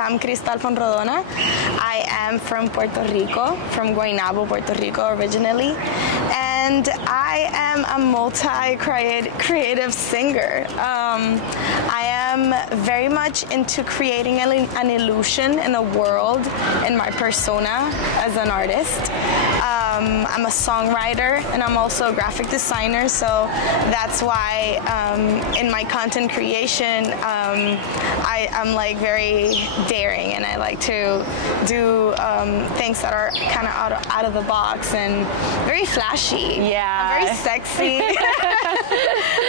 I'm Kristal Fonrodona. I am from Puerto Rico, from Guaynabo, Puerto Rico originally, and I am a multi-creative singer. I am very much into creating an illusion in a world in my persona as an artist. I'm a songwriter and I'm also a graphic designer, so that's why in my content creation I'm like very daring, and I like to do things that are kind of out of the box and very flashy. Yeah. I'm very sexy.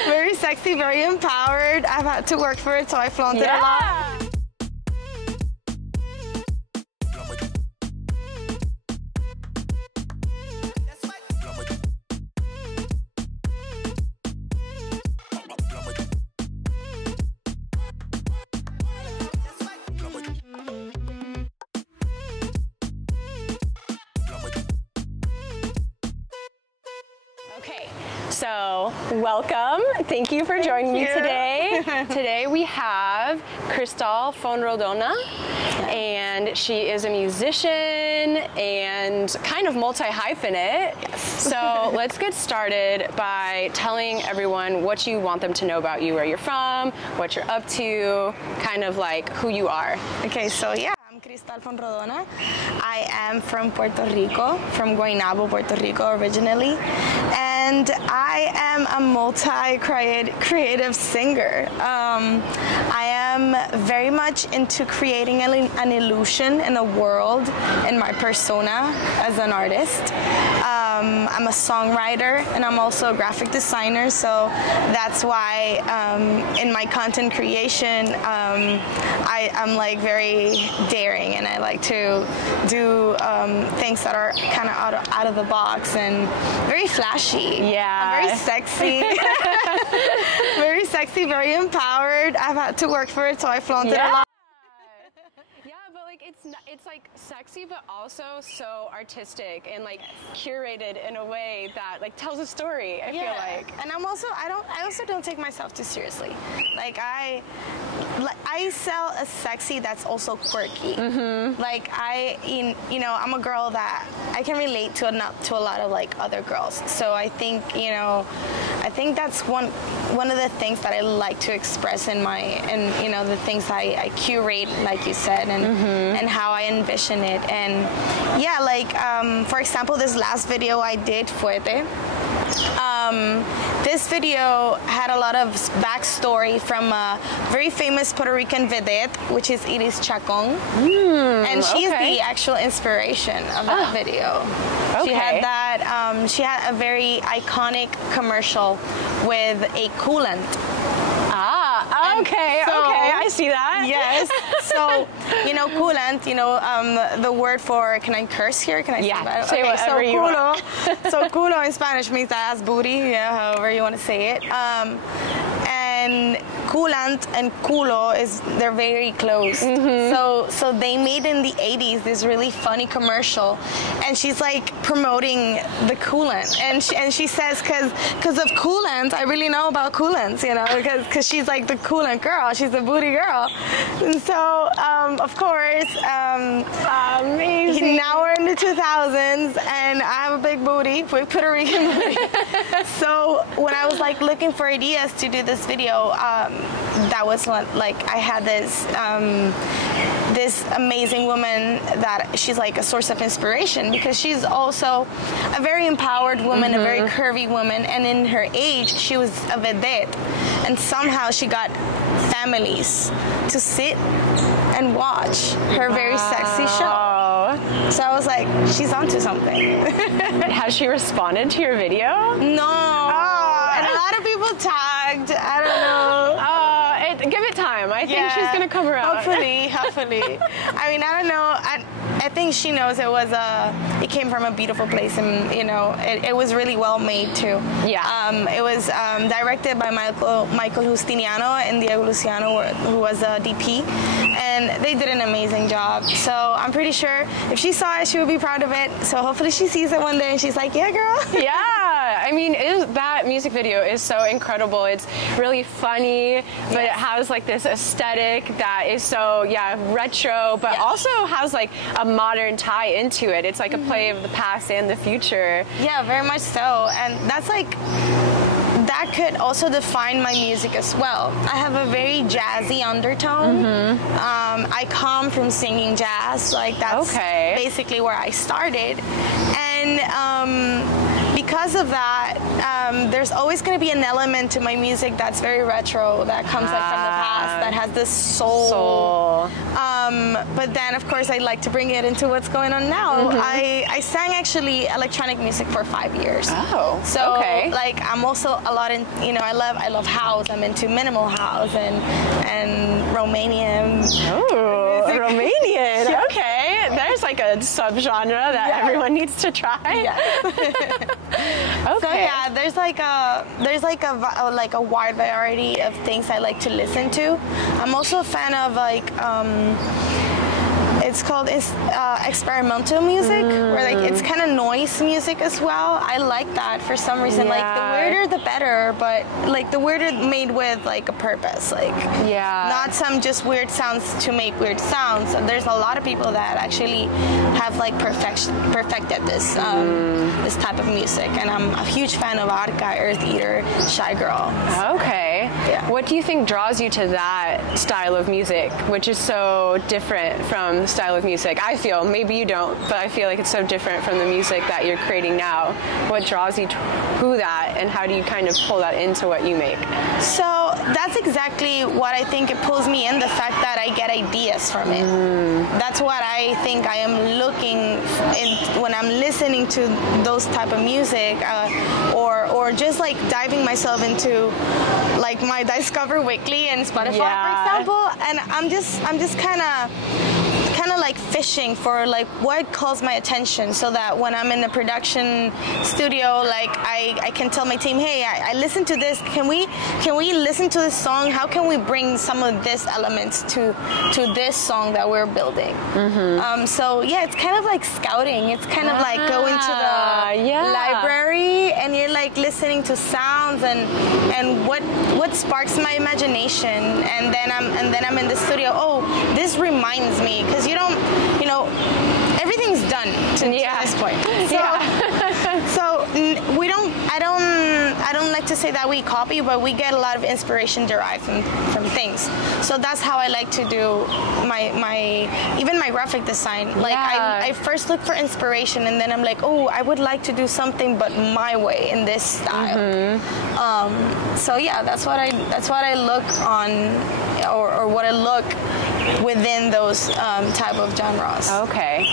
Very sexy, very empowered. I've had to work for it, so I flaunt it a lot. Okay, so welcome. Thank you for joining me today. Today we have Kristal Fonrodona, and she is a musician and kind of multi-hyphenate. So let's get started by telling everyone what you want them to know about you, where you're from, what you're up to, kind of like who you are. Okay, so yeah. Kristal Fonrodona. I am from Puerto Rico, from Guaynabo, Puerto Rico originally, and I am a multi-creative singer. I am very much into creating an illusion in a world in my persona as an artist. I'm a songwriter and I'm also a graphic designer, so that's why in my content creation I'm like very daring, and I like to do things that are kind of out of the box and very flashy. Yeah. I'm very sexy. Very sexy, very empowered. I've had to work for it, so I flaunt it a lot. Yeah, but like it's like sexy, but also so artistic and like curated in a way that like tells a story. I feel like. And I also don't take myself too seriously. Like I sell a sexy that's also quirky. Like I'm a girl that I can relate to a lot of like other girls. So I think that's one of the things that I like to express in the things I curate, like you said, and how I envision it. And yeah, like for example, this last video I did, Fuerte. This video had a lot of backstory from a very famous Puerto Rican vedette, which is Iris Chacon, and she is the actual inspiration of that video. Okay. She had that. She had a very iconic commercial with a coolant. Okay, I see that. Yes. So, coolant, the word for, can I curse here? Can I say that? Say whatever you want. So, culo in Spanish means ass, booty, however you want to say it. And coolant and culo they're very close. So they made in the 80s this really funny commercial, and she's like promoting the coolant, and she says because of coolant I really know about coolants, because she's like the coolant girl, she's the booty girl. And so of course amazing. Now we're in the 2000s and I have a big booty, big Puerto Rican booty. So when I was like looking for ideas to do this video, that was like I had this amazing woman that she's like a source of inspiration, because she's also a very empowered woman, a very curvy woman, and in her age she was a vedette, and somehow she got families to sit and watch her very sexy show. So I was like, she's onto something. Has she responded to your video? No. And a lot of people tagged. I don't know. Give it time. I think she's gonna come around. Hopefully. I mean, I don't know. I think she knows it came from a beautiful place, and it was really well made too. Yeah. It was directed by Michael Justiniano and Diego Luciano, who was a DP, and they did an amazing job. So I'm pretty sure if she saw it, she would be proud of it. So hopefully she sees it one day and she's like, yeah, girl. Yeah. I mean, that music video is so incredible. It's really funny, but it has like this aesthetic that is so, retro, but also has like a modern tie into it. It's like a play of the past and the future. Yeah, very much so. And that's like, that could also define my music as well. I have a very jazzy undertone. I come from singing jazz, like that's basically where I started. And because of that, there's always going to be an element to my music that's very retro, that comes like from the past, that has this soul. But then, of course, I like to bring it into what's going on now. I sang actually electronic music for 5 years. Oh, so like I'm also a lot in, you know, I love house. I'm into minimal house and Romanian. Oh, Romanian. Okay, there's like a subgenre that everyone needs to try. So yeah, there's like a wide variety of things I like to listen to. I'm also a fan of like it's called experimental music, where like it's kind of noise music as well. I like that for some reason. Like the weirder the better, but like the weirder made with like a purpose. Like not some just weird sounds to make weird sounds. There's a lot of people that actually have like perfected this this type of music, and I'm a huge fan of Arca, Earth Eater, Shy Girl. Okay. What do you think draws you to that style of music, which is so different from the style of music? I feel, maybe you don't, but I feel like it's so different from the music that you're creating now. What draws you to that, and how do you kind of pull that into what you make? So that's exactly what I think it pulls me in, the fact that I get ideas from it. That's what I think I am looking in when I'm listening to those type of music, or just like diving myself into like my Discover Weekly and Spotify, for example, and I'm just kind of like fishing for like what calls my attention, so that when I'm in the production studio, like I can tell my team, hey, I listened to this, can we listen to this song, how can we bring some of this elements to this song that we're building. So yeah, it's kind of like scouting. It's kind of like going to the library, and you're like listening to sounds and what sparks my imagination, and then I'm in the studio. Oh, this reminds me, because you know, everything's done to this point. So we don't. I don't like to say that we copy, but we get a lot of inspiration derived from things. So that's how I like to do even my graphic design. Like I first look for inspiration, and then I'm like, oh, I would like to do something but my way in this style. So yeah, that's what I look on, or what I look within those type of genres. Okay.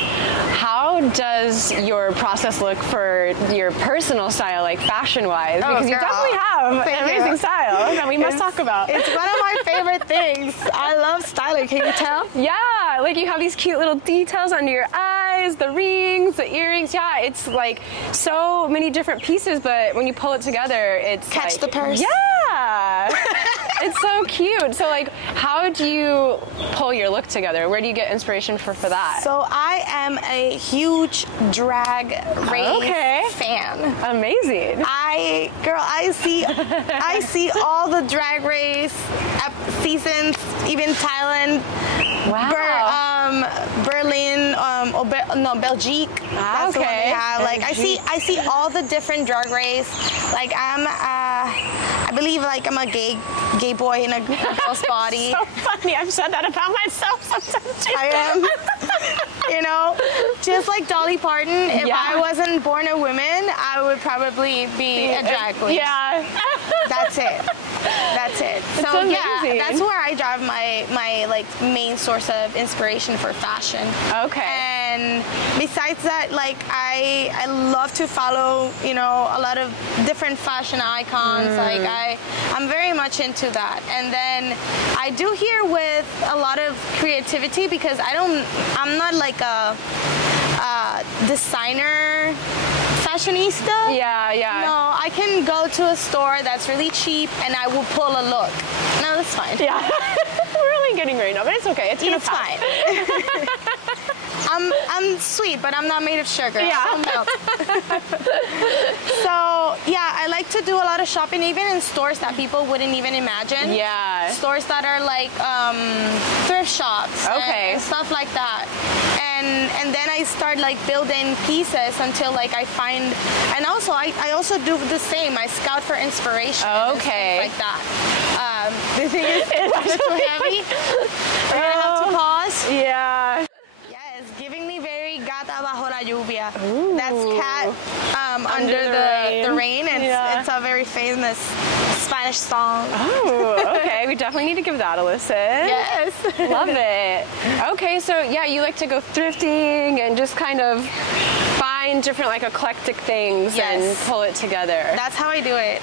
How does your process look for your personal style, like fashion-wise? Because you definitely have an amazing style that we must talk about. It's one of my favorite things. I love styling. Can you tell? Yeah, like you have these cute little details under your eyes, the rings, the earrings. Yeah, it's like so many different pieces, but when you pull it together, it's catch like, the purse. Yeah. It's so cute. So like, how do you pull your look together? Where do you get inspiration for that? So I am a huge drag race fan. Amazing. I see all the drag race seasons, even Thailand. Wow. Berlin, Belgique. That's the one they have. Like I see all the different drag race. Like I believe like I'm a gay boy in a girl's body. So funny. I've said that about myself sometimes too. I am. You know, just like Dolly Parton. If I wasn't born a woman, I would probably be a drag queen. Yeah. That's it. So yeah, that's where I drive my like main source of inspiration for fashion. Okay. And besides that, like I love to follow, you know, a lot of different fashion icons. Like I'm very much into that. And then I do here with a lot of creativity, because I'm not like a designer fashionista. Yeah. No, I can go to a store that's really cheap and I will pull a look. No, that's fine. Yeah. We're really getting right now, but it's okay. It's fine. I'm sweet, but I'm not made of sugar. Yeah. I don't melt. So yeah, I like to do a lot of shopping, even in stores that people wouldn't even imagine. Yeah. Stores that are like thrift shops. Okay. And stuff like that. And then I start like building pieces until like I find, and also I also do the same. I scout for inspiration. Okay. And things like that. The thing is too heavy. We're gonna have to pause. Yeah. Yeah, it's giving me very gata bajo la lluvia. Ooh. That's cat under the rain. It's a very famous Spanish song. Oh, okay. We definitely need to give that a listen. Yes. Love it. Okay, so yeah, you like to go thrifting and just kind of find different like eclectic things and pull it together. That's how I do it.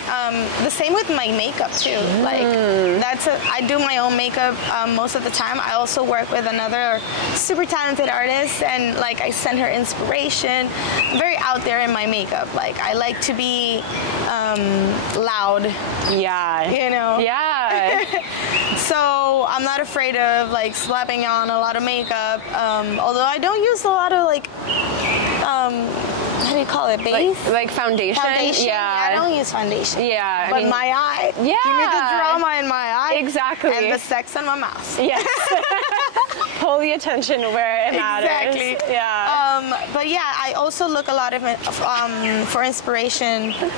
The same with my makeup too. Like I do my own makeup most of the time. I also work with another super talented artist, and like I send her inspiration. I'm very out there in my makeup. Like I like to be loud. Yeah. You know. Yeah. So I'm not afraid of like slapping on a lot of makeup. Although I don't use a lot of like how do you call it? Base? Like foundation? Yeah. I don't use foundation. Yeah. But my eye. Yeah. Give me the drama in my eye. Exactly. And the sex in my mouth. Yes. Pull the attention where it matters. Exactly. Yeah. But yeah, I also look a lot of for inspiration. So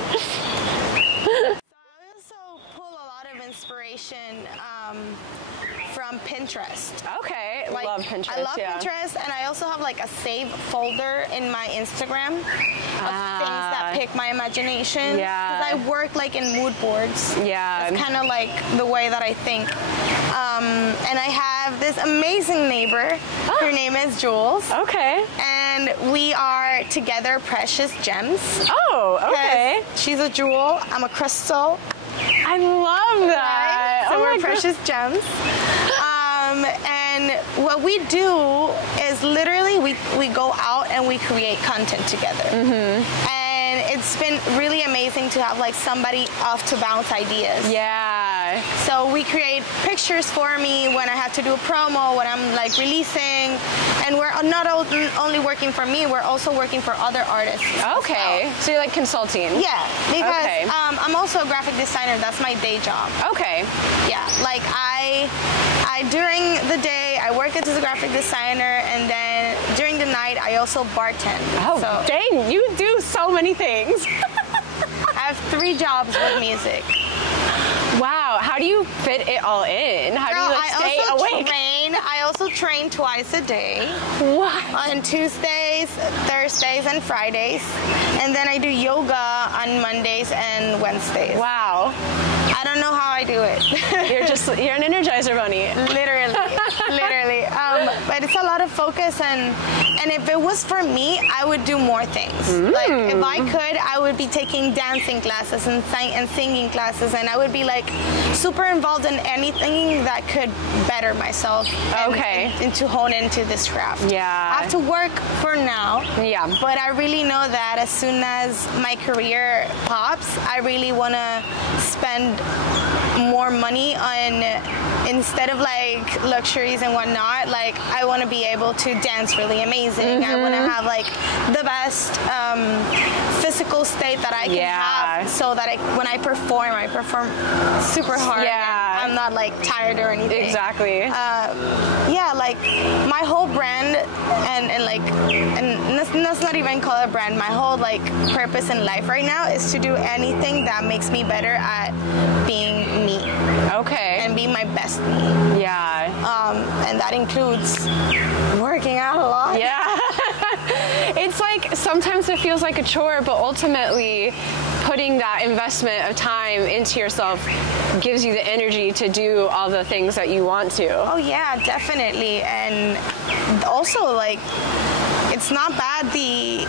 I also pull a lot of inspiration from Pinterest. Okay, Like, love Pinterest. I love Pinterest, and I also have like a save folder in my Instagram of things that pick my imagination. Yeah. Because I work like in mood boards. Yeah. It's kind of like the way that I think. And I have this amazing neighbor. Her name is Jules. Okay. And we are together precious gems. Oh, okay. She's a jewel. I'm a crystal. I love that. Right? So oh we're my precious gems. And what we do is literally we go out and we create content together. And it's been really amazing to have like somebody off to bounce ideas. Yeah. So we create pictures for me when I have to do a promo, when I'm like releasing, and we're not only working for me, we're also working for other artists. Okay. Well. So you're like consulting. Yeah, because Okay. I'm also a graphic designer. That's my day job. Okay. Yeah, like I during the day I work as a graphic designer, and then during the night I also bartend. Oh, so dang, you do so many things. I have 3 jobs with music. Wow, how do you fit it all in? How do you like stay awake? I also train twice a day. What? On Tuesdays, Thursdays, and Fridays. And then I do yoga on Mondays and Wednesdays. Wow. I don't know how I do it. You're an Energizer bunny. Literally. But it's a lot of focus, and if it was for me, I would do more things. Like if I could, I would be taking dancing classes and singing classes, and I would be like super involved in anything that could better myself. And to hone into this craft. Yeah. I have to work for now. Yeah. But I really know that as soon as my career pops, I really want to spend more money on, instead of like luxuries and whatnot, like I want to be able to dance really amazing. I want to have like the best physical state that I can have, so that when I perform super hard. Yeah. I'm not like tired or anything. Exactly. Yeah, like my whole brand and let's not even call it a brand. My whole like purpose in life right now is to do anything that makes me better at being me. Okay. And be my best me. Yeah. And that includes working out a lot. Yeah. It's like sometimes it feels like a chore, but ultimately putting that investment of time into yourself gives you the energy to do all the things that you want to. Oh yeah, definitely. And also like it's not bad the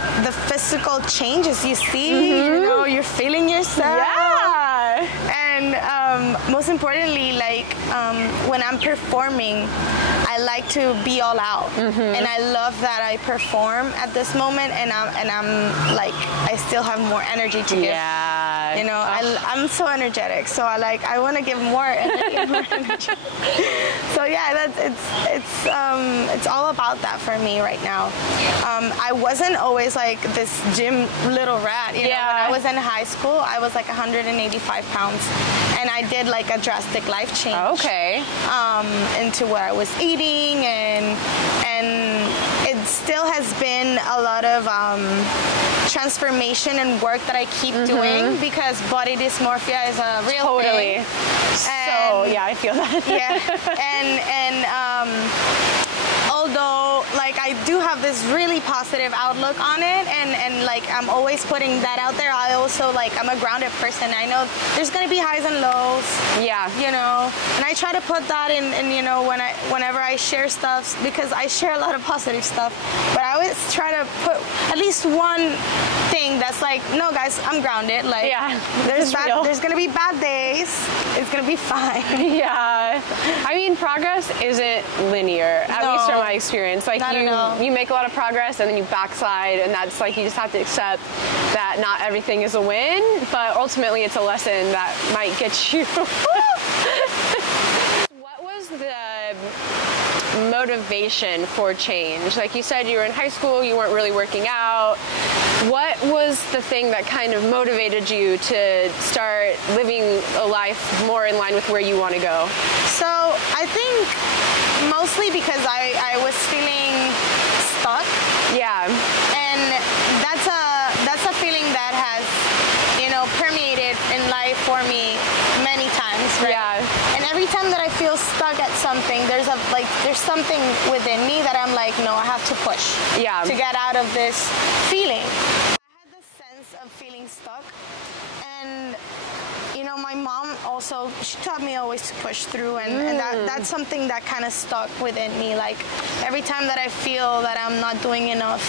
physical changes you see, you know, you're feeling yourself. Yeah. And most importantly, like when I'm performing, I like to be all out, and I love that I perform at this moment, and I'm like I still have more energy to give. Yeah. Yeah. You know, I'm so energetic, so I want to give more energy. More energy. So yeah, it's all about that for me right now. I wasn't always like this gym little rat. You know, when I was in high school, I was like 185 pounds, and I did like a drastic life change. Okay. Into what I was eating, and it still has been a lot of transformation and work that I keep doing, because body dysmorphia is a real thing. So yeah, I feel that. Yeah, and although like I do have this really positive outlook on it, and like I'm always putting that out there, I also like I'm a grounded person. I know there's gonna be highs and lows. Yeah. You know, and I try to put that in you know, whenever I share stuff, because I share a lot of positive stuff, but I always try to put at least one thing that's like, no guys, I'm grounded. Like there's gonna be bad days. It's gonna be fine. Yeah. I mean, progress isn't linear, at least from my experience. Like you make a lot of progress and then you backslide, and that's like, you just have to accept that not everything is a win, but ultimately it's a lesson that might get you. What was the motivation for change? Like you said, you were in high school, you weren't really working out. What was the thing that kind of motivated you to start living a life more in line with where you want to go? So I think mostly because I was feeling stuck. Yeah. And that's a feeling that has, you know, permeated in life for me many times, right? Yeah. And every time that I feel stuck at something, there's something within me that I'm like, no, I have to push. Yeah. To get out of this feeling. I had the sense of feeling stuck, and you know, my mom also, she taught me always to push through, and that's something that kind of stuck within me. Like every time that I feel that I'm not doing enough,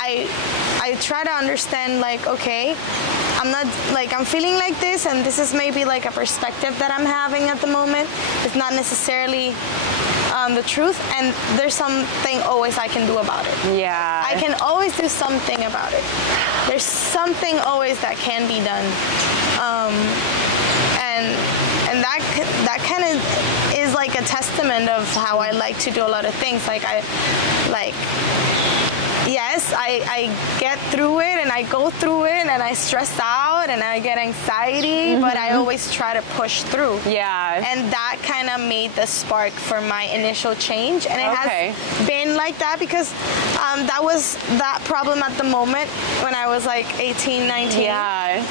I try to understand, like, okay, I'm feeling like this, and this is maybe like a perspective that I'm having at the moment. It's not necessarily the truth, and there's something always I can do about it. Yeah. I can always do something about it. There's something always that can be done. And that kind of is like a testament of how I like to do a lot of things. Yes, I get through it, and I go through it, and I stress out, and I get anxiety, but I always try to push through. Yeah. And that kind of made the spark for my initial change, and it has been like that because that was that problem at the moment when I was like 18, 19. Yeah.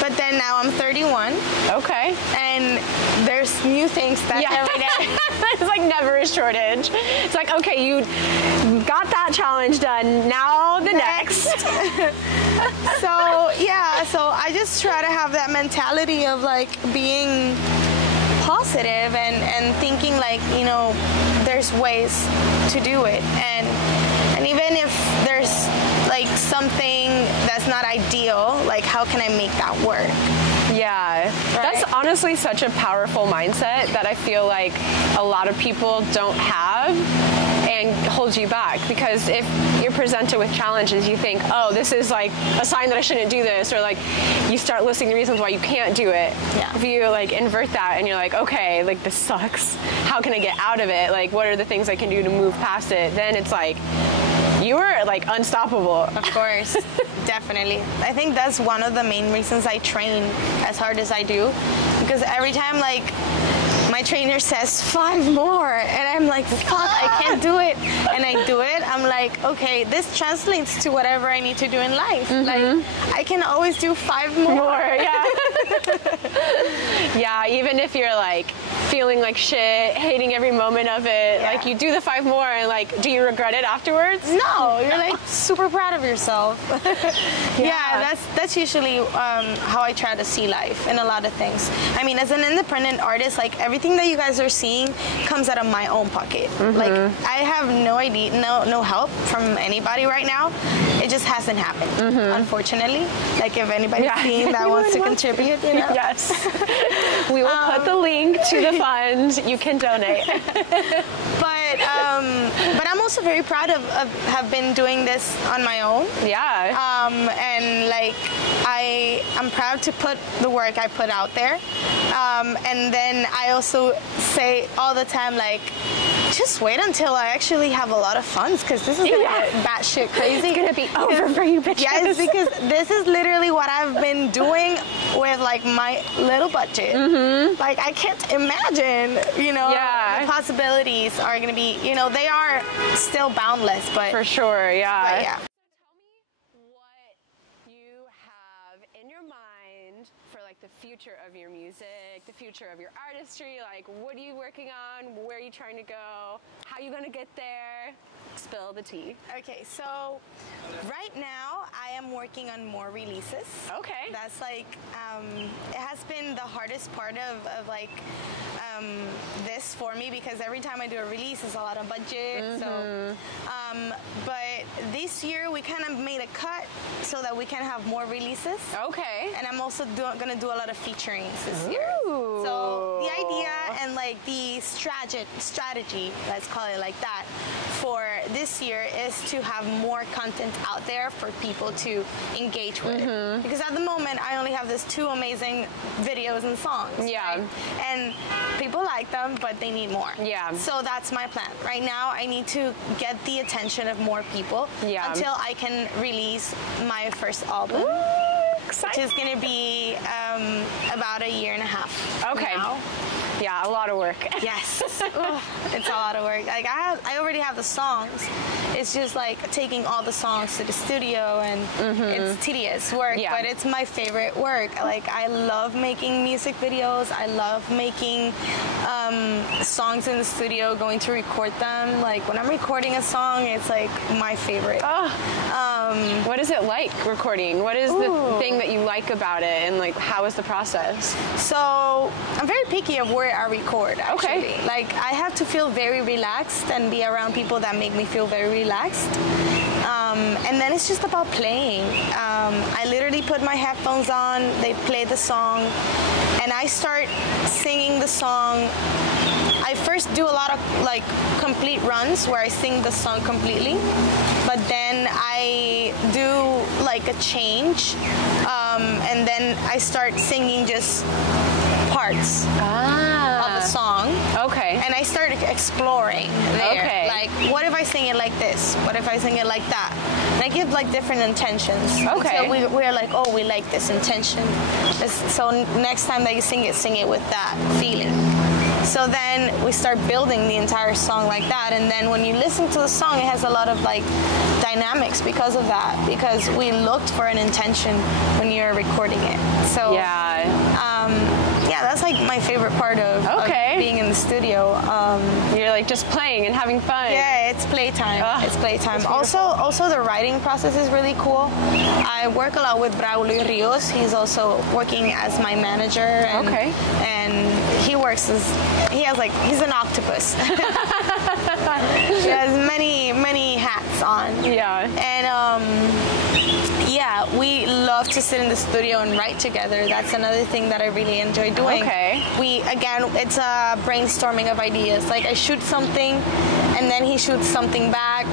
But then now I'm 31. Okay. And there's new things that every day. It's like never a shortage. It's like, okay, you got that challenge done, now the next. So yeah, so I just try to have that mentality of like being positive and thinking like, you know, there's ways to do it, and even if there's like something that's not ideal, like how can I make that work? Yeah, that's honestly such a powerful mindset that I feel like a lot of people don't have and holds you back, because if you're presented with challenges, you think, oh, this is like a sign that I shouldn't do this, or like you start listing the reasons why you can't do it. Yeah. If you like invert that and you're like, okay, like this sucks, how can I get out of it? Like, what are the things I can do to move past it? Then it's like, you were like unstoppable. Of course, definitely. I think that's one of the main reasons I train as hard as I do, because every time like my trainer says 5 more, and I'm like, fuck, I can't do it, and I do it. I'm like, okay, this translates to whatever I need to do in life. Like, I can always do 5 more. Yeah. Yeah, even if you're like feeling like shit, hating every moment of it, like you do the 5 more, and like, do you regret it afterwards? No, you're like super proud of yourself. Yeah, that's usually how I try to see life in a lot of things. I mean, as an independent artist, like everything that you guys are seeing comes out of my own pocket. Like I have no idea, no help from anybody right now. It just hasn't happened, unfortunately. Like if anybody's seeing that wants to contribute, you know? Yes. We will put the link to the fund. You can donate. But I'm also very proud of have been doing this on my own. Yeah. And like I'm proud to put the work I put out there. And then I also say all the time, like, just wait until I actually have a lot of funds, because this is gonna get batshit crazy. It's gonna be over for you bitches. Yes, because this is literally what I've been doing with like my little budget. Like I can't imagine, you know, the possibilities are gonna be, you know, they are still boundless, but for sure, yeah. But yeah. Tell me what you have in your mind for like the future of your music, the future of your artistry. Like, what are you working on? Where are you trying to go? How are you gonna get there? Spill the tea. Okay, so right now I am working on more releases. Okay. That's like, it has been the hardest part of like this for me, because every time I do a release it's a lot of budget. So, but this year we kind of made a cut so that we can have more releases. Okay. And I'm also gonna do a lot of featurings this year. So the idea and like the strategy, let's call it like that, for this year is to have more content out there for people to engage with. Because at the moment I only have these 2 amazing videos and songs. Yeah. Right? And people like them, but they need more. Yeah. So that's my plan. Right now I need to get the attention of more people until I can release my first album. Which is going to be about a year and a half. Okay. Now. Yeah, a lot of work. Yes. It's a lot of work. Like I already have the songs. It's just like taking all the songs to the studio, and it's tedious work, but it's my favorite work. Like I love making music videos. I love making songs in the studio, going to record them. Like when I'm recording a song, it's like my favorite. What is it like recording? What is the thing that you like about it, and like how is the process? So I'm very picky of where I record, actually. Okay. Like I have to feel very relaxed and be around people that make me feel very relaxed. And then it's just about playing. I literally put my headphones on, they play the song, and I start singing the song. I first do a lot of like complete runs where I sing the song completely, but then I do like a change, and then I start singing just parts of the song. Okay. And I start exploring there. Okay. Like, what if I sing it like this? What if I sing it like that? And I give like different intentions. Okay. Until we're like, oh, we like this intention. So next time that you sing it with that feeling. So then we start building the entire song like that, and then when you listen to the song, it has a lot of like dynamics because of that, because we looked for an intention when you're recording it. So yeah, that's like my favorite part of being in the studio. You're like just playing and having fun. Yeah, it's playtime. It's playtime. Also the writing process is really cool. I work a lot with Braulio Rios. He's also working as my manager. And, and he works as, he's an octopus. He has many hats on. Yeah. And yeah, we love to sit in the studio and write together. That's another thing that I really enjoy doing. Okay. It's a brainstorming of ideas. Like I shoot something, and then he shoots something back.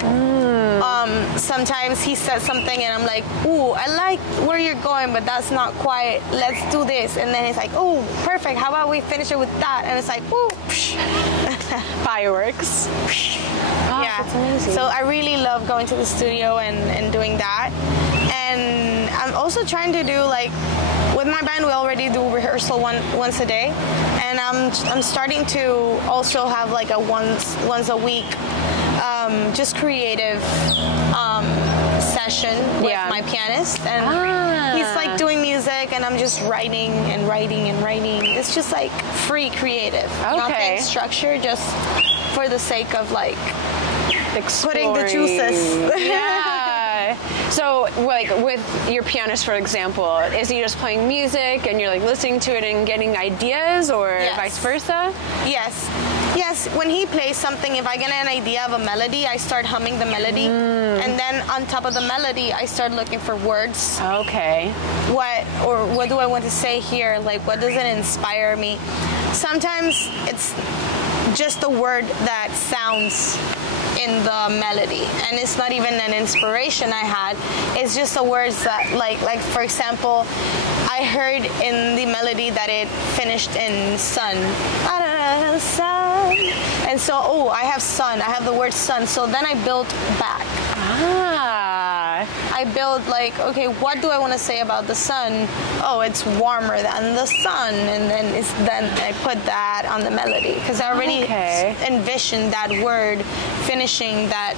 Sometimes he says something, and I'm like, ooh, I like where you're going, but that's not quite. Let's do this. And then he's like, oh, perfect. How about we finish it with that? And it's like, ooh, fireworks. Yeah. That's amazing. So I really love going to the studio and doing that. And I'm also trying to do like, with my band we already do rehearsal once a day, and I'm starting to also have like a once a week just creative session with my pianist, and he's like doing music and I'm just writing and writing and writing. It's just like free creative, nothing structured, just for the sake of like putting the juices. Yeah. So, like, with your pianist, for example, is he just playing music and you're, like, listening to it and getting ideas, or vice versa? Yes. Yes, when he plays something, if I get an idea of a melody, I start humming the melody. And then on top of the melody, I start looking for words. Okay. What do I want to say here? Like, what does it inspire me? Sometimes it's just a word that sounds in the melody, and it's not even an inspiration I had. It's just the words that, like for example, I heard in the melody that it finished in sun. Sun. And so, oh, I have sun. I have the word sun. So then I built back. I build like, okay, what do I want to say about the sun? Oh, it's warmer than the sun, and then I put that on the melody because I already envisioned that word finishing that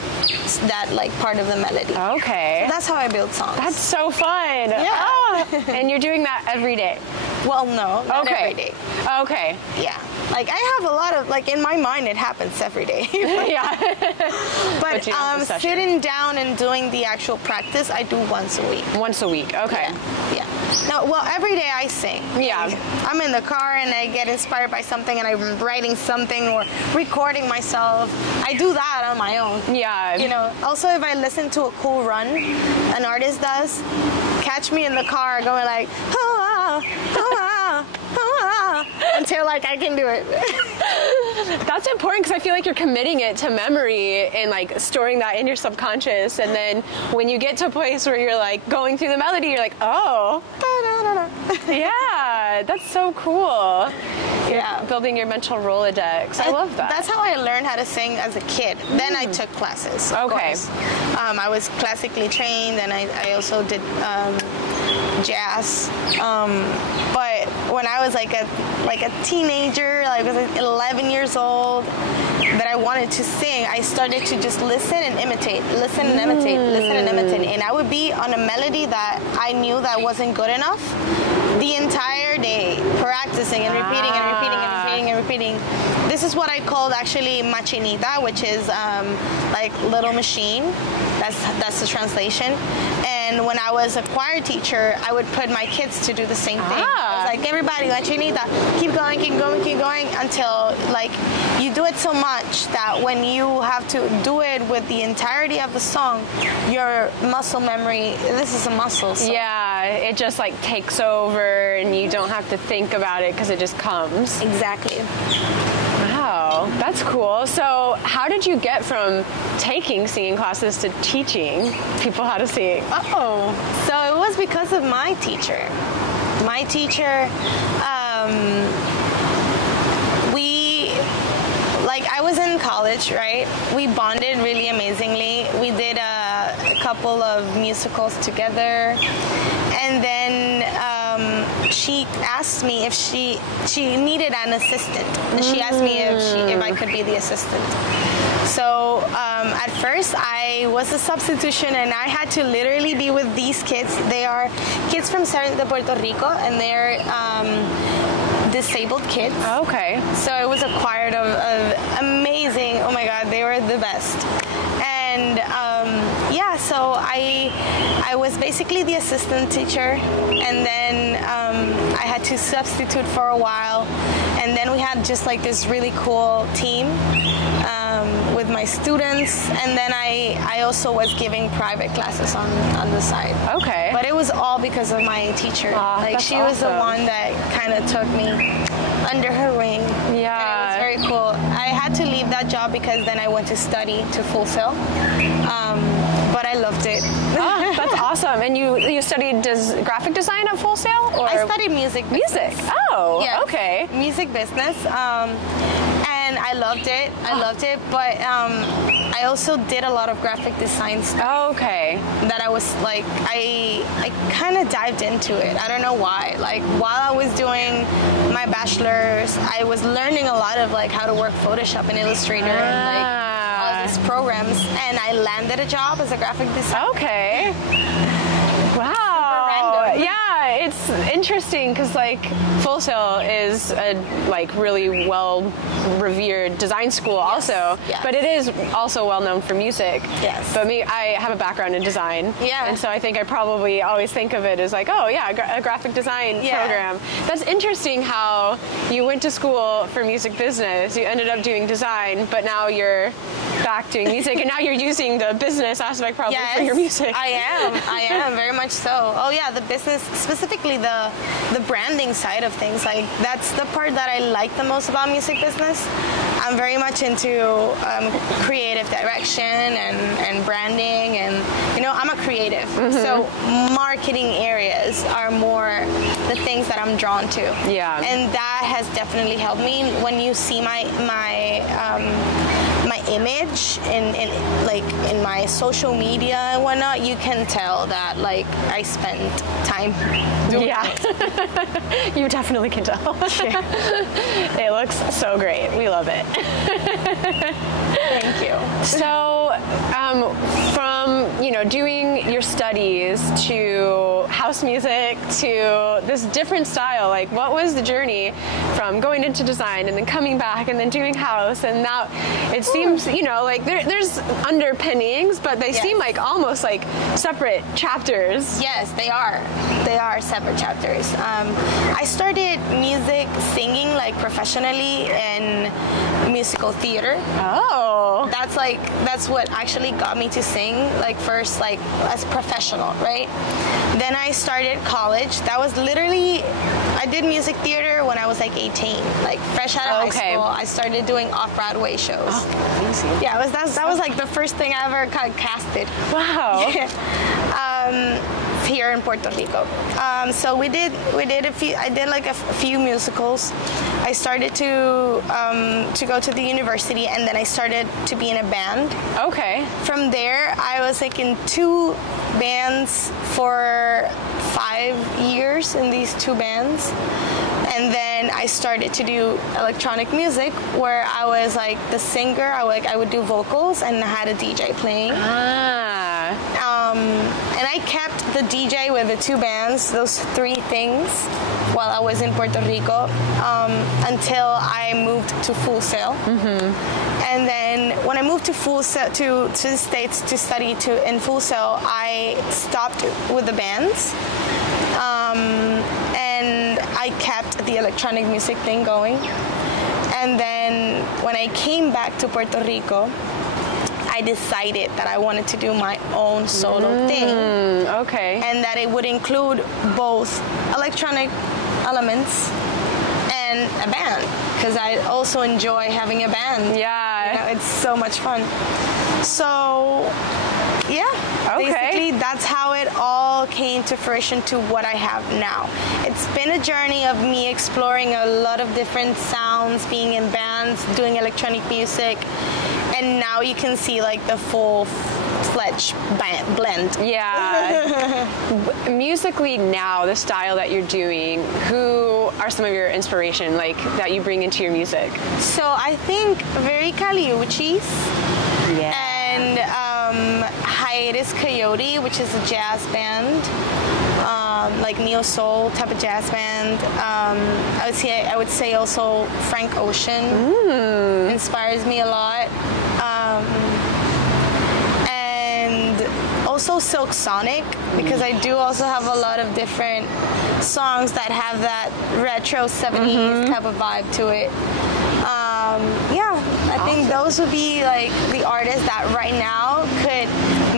like part of the melody. Okay. So that's how I build songs. That's so fun. Yeah. Oh. And you're doing that every day? Well, no, not every day. Okay. Yeah. Like I have a lot of, like in my mind it happens every day. Yeah. But sitting down and doing the actual practice, I do once a week. Once a week, okay. Yeah. No, well, every day I sing. Yeah. Like, I'm in the car and I get inspired by something and I'm writing something or recording myself. I do that on my own. Yeah. You know, also if I listen to a cool run an artist does, catch me in the car going like, until like I can do it. That's important because I feel like you're committing it to memory and like storing that in your subconscious, and then when you get to a place where you're like going through the melody, you're like, oh, yeah, that's so cool. Yeah, building your mental Rolodex. I love that. That's how I learned how to sing as a kid. Then I took classes. Okay. I was classically trained, and I also did jazz. But when I was like a teenager, like I was 11 years old, that I wanted to sing, I started to just listen and imitate, listen and imitate, listen and imitate. And I would be on a melody that I knew that wasn't good enough the entire day, practicing and repeating and repeating and repeating and repeating. This is what I called actually machinita, which is like little machine. That's the translation. And when I was a choir teacher, I would put my kids to do the same thing. I was like, everybody, machinita, keep going, keep going, keep going, until like you do it so much that when you have to do it with the entirety of the song, your muscle memory, this is a muscle. So. Yeah, it just like takes over and you don't have to think about it because it just comes. Exactly. Wow, that's cool. So how did you get from taking singing classes to teaching people how to sing? Oh, so it was because of my teacher. My teacher, I was in college, right? We bonded really amazingly. We did a couple of musicals together. And then she asked me if she needed an assistant. And she asked me if I could be the assistant. So at first I was a substitution, and I had to literally be with these kids. They are kids from Siren, Puerto Rico, and they're disabled kids. Okay. So it was a choir of amazing, oh my God, they were the best. And yeah, so I was basically the assistant teacher, and then I had to substitute for a while, and then we had just like this really cool team with my students, and then I also was giving private classes on the side. Okay. But it was all because of my teacher. Like she was the one that kind of took me under her wing. Yeah. And it was very cool. I had to leave that job because then I went to study to Full Sail. But I loved it. Oh, that's awesome. And you studied graphic design at Full Sail? Or? I studied music business. Music? Oh, yeah. Okay. Music business. And I loved it. I loved it. But I also did a lot of graphic design stuff. Oh, okay. That I was like, I kind of dived into it. I don't know why. Like while I was doing my bachelor's, I was learning a lot of like how to work Photoshop and Illustrator and like all these programs. And I landed a job as a graphic designer. Okay. Wow. Super random. Yeah. It's interesting because like Full Sail is a like really well revered design school also, but it is also well known for music. Yes. But I have a background in design. Yeah. And so I think I probably always think of it as like, oh yeah, a graphic design program. That's interesting how you went to school for music business, you ended up doing design, but now you're back doing music, and now you're using the business aspect probably for your music. I am very much so. Oh yeah, the business, specifically the branding side of things, like that's the part that I like the most about music business. I'm very much into creative direction and branding, and I'm a creative, so marketing areas are more the things that I'm drawn to. Yeah. And that has definitely helped me. When you see my image in my social media and whatnot, you can tell that like I spent time doing it. You definitely can tell. It looks so great. We love it. Thank you. So from doing your studies to house music to this different style, like what was the journey from going into design and then coming back and then doing house, and now it seems like there's underpinnings, but they seem like almost like separate chapters. Yes, they are separate chapters. I started music singing like professionally in musical theater. Oh, that's what actually got me to sing, like first, like as professional, right? Then I started college. That was literally, I did music theater when I was like 18, like fresh out of high school. I started doing off-Broadway shows. Oh, easy. Yeah, that was like the first thing I ever casted. Wow. Here in Puerto Rico. So we did a few. I did like a few musicals. I started to go to the university, and then I started to be in a band. Okay. From there, I was like in 2 bands for 5 years in these 2 bands. And then I started to do electronic music, where I was like the singer. I would do vocals, and I had a DJ playing. And I kept the DJ with the 2 bands, those 3 things, while I was in Puerto Rico, until I moved to Full Sail. And then when I moved to Full Sail, to the States to study in Full Sail, I stopped with the bands. And I kept the electronic music thing going. And then when I came back to Puerto Rico, I decided that I wanted to do my own solo thing. Okay. And that it would include both electronic elements and a band, because I also enjoy having a band. Yeah. It's so much fun. So, yeah. Basically, that's how it all came to fruition to what I have now. It's been a journey of me exploring a lot of different sounds, being in bands, doing electronic music, and now you can see like the full-fledged blend. Yeah. Musically now, the style that you're doing, who are some of your inspiration, like that you bring into your music? So I think very Caliuchis. Yeah. And Hiatus Coyote, which is a jazz band, like neo-soul type of jazz band. I would say also Frank Ocean inspires me a lot. And also Silk Sonic, because I do also have a lot of different songs that have that retro 70s type of vibe to it. I think those would be like the artists that right now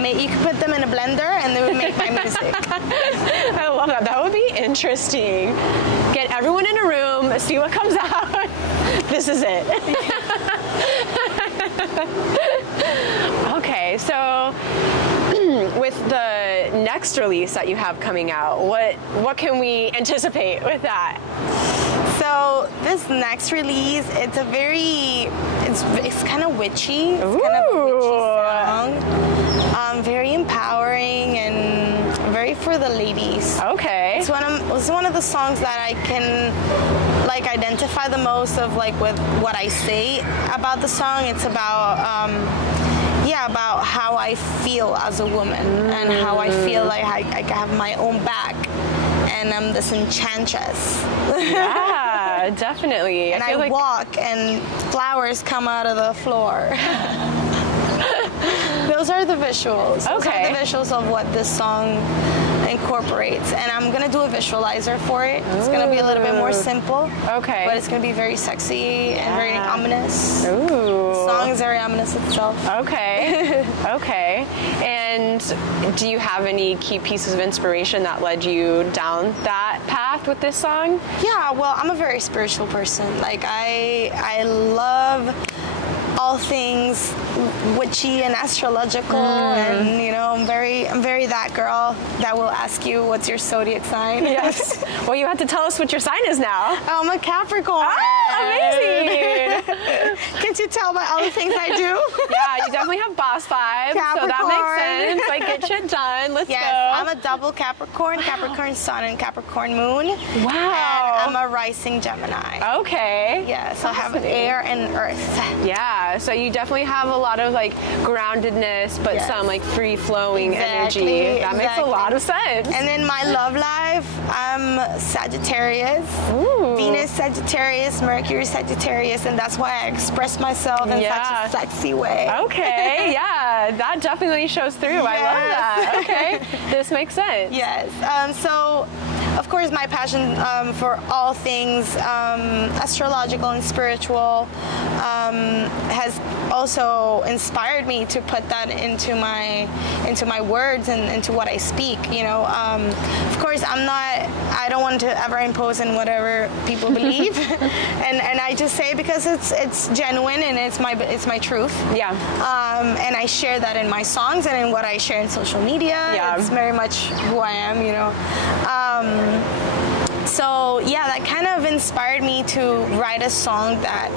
you could put them in a blender and they would make my music. I love that. That would be interesting. Get everyone in a room, see what comes out. This is it. Okay, so with the next release that you have coming out, what can we anticipate with that? So this next release, it's kind of witchy. It's kind of a witchy song. Very empowering and very for the ladies. Okay. It's one of the songs that I can like identify the most of, like with what I say about the song. It's about about how I feel as a woman and how I feel like I have my own back and I'm this enchantress. Yeah, definitely. And I walk and flowers come out of the floor. Those are the visuals. Those are the visuals of what this song incorporates. And I'm going to do a visualizer for it. It's going to be a little bit more simple. Okay. But it's going to be very sexy and very ominous. Ooh. The song is very ominous itself. Okay. Okay. And And do you have any key pieces of inspiration that led you down that path with this song? Yeah, well, I'm a very spiritual person. Like I love all things witchy and astrological, and you know, I'm very that girl that will ask you what's your zodiac sign. Yes. Well, you have to tell us what your sign is now. I'm a Capricorn. Oh, amazing. Can't you tell by all the things I do? Yeah, you definitely have boss vibes, so that makes sense. Like, get shit done. Let's go. I'm a double Capricorn, Capricorn Sun and Capricorn Moon. Wow. And I'm a rising Gemini. Okay. Yeah, so I have air and earth. Yeah, so you definitely have a lot of like groundedness, but some like free-flowing energy. That makes a lot of sense. And then my love life, I'm Sagittarius. Ooh. Venus Sagittarius, Mercury Sagittarius, and that's why I express myself in such a sexy way. Okay, yeah, that definitely shows through. I love that. Okay, this makes sense. Yes. So, of course, my passion for all things astrological and spiritual has also inspired me to put that into my words and into what I speak. You know, of course, I don't want to ever impose on whatever people believe, and I just say because it's genuine and it's my truth. Yeah. And I share that in my songs and in what I share in social media. Yeah. It's very much who I am. You know. So yeah, that kind of inspired me to write a song that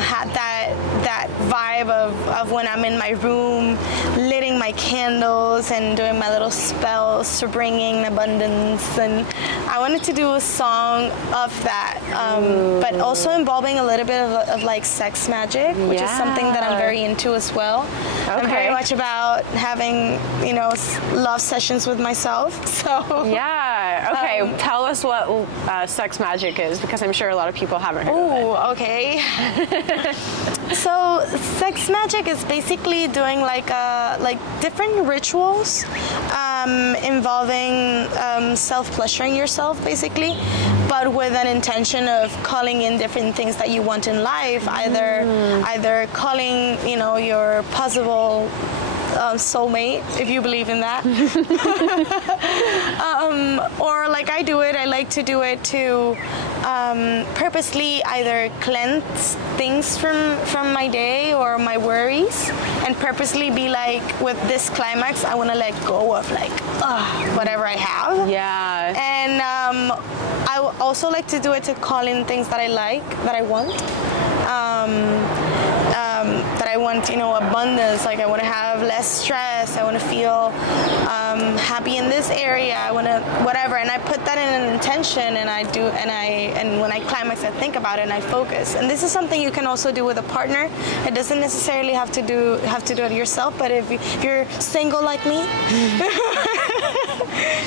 had that vibe of when I'm in my room, lighting my candles and doing my little spells to bring in abundance. And I wanted to do a song of that, but also involving a little bit of like sex magic, which is something that I'm very into as well. Okay. I'm very much about having, you know, love sessions with myself. So yeah. Okay. Tell us what sex magic is, because I'm sure a lot of people haven't heard of it. Oh, okay. So sex magic is basically doing like different rituals involving self-pleasuring yourself, basically, but with an intention of calling in different things that you want in life, either calling, you know, your possible soulmate, if you believe in that. Or like I do it, I like to do it to purposely either cleanse things from my day or my worries, and purposely be like, with this climax, I want to let go of like whatever I have. Yeah. And I also like to do it to call in things that I like, that I want. That I want, you know, abundance. Like I want to have less stress. I want to feel happy in this area. I want to whatever, and I put that in an intention, and I do, and when I climax, I think about it and I focus. And this is something you can also do with a partner. It doesn't necessarily have to do it yourself. But if you're single like me,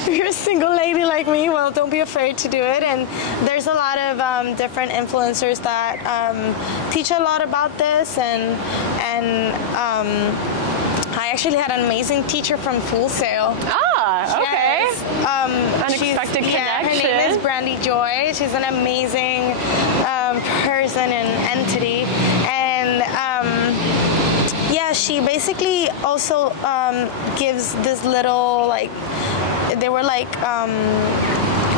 if you're a single lady like me, well, don't be afraid to do it. And there's a lot of different influencers that teach a lot about this, and I actually had an amazing teacher from Full Sail. Ah, okay. Yes. Unexpected connection. Yeah, her name is Brandy Joy. She's an amazing person and entity, and yeah, she basically also gives this little, like, they were like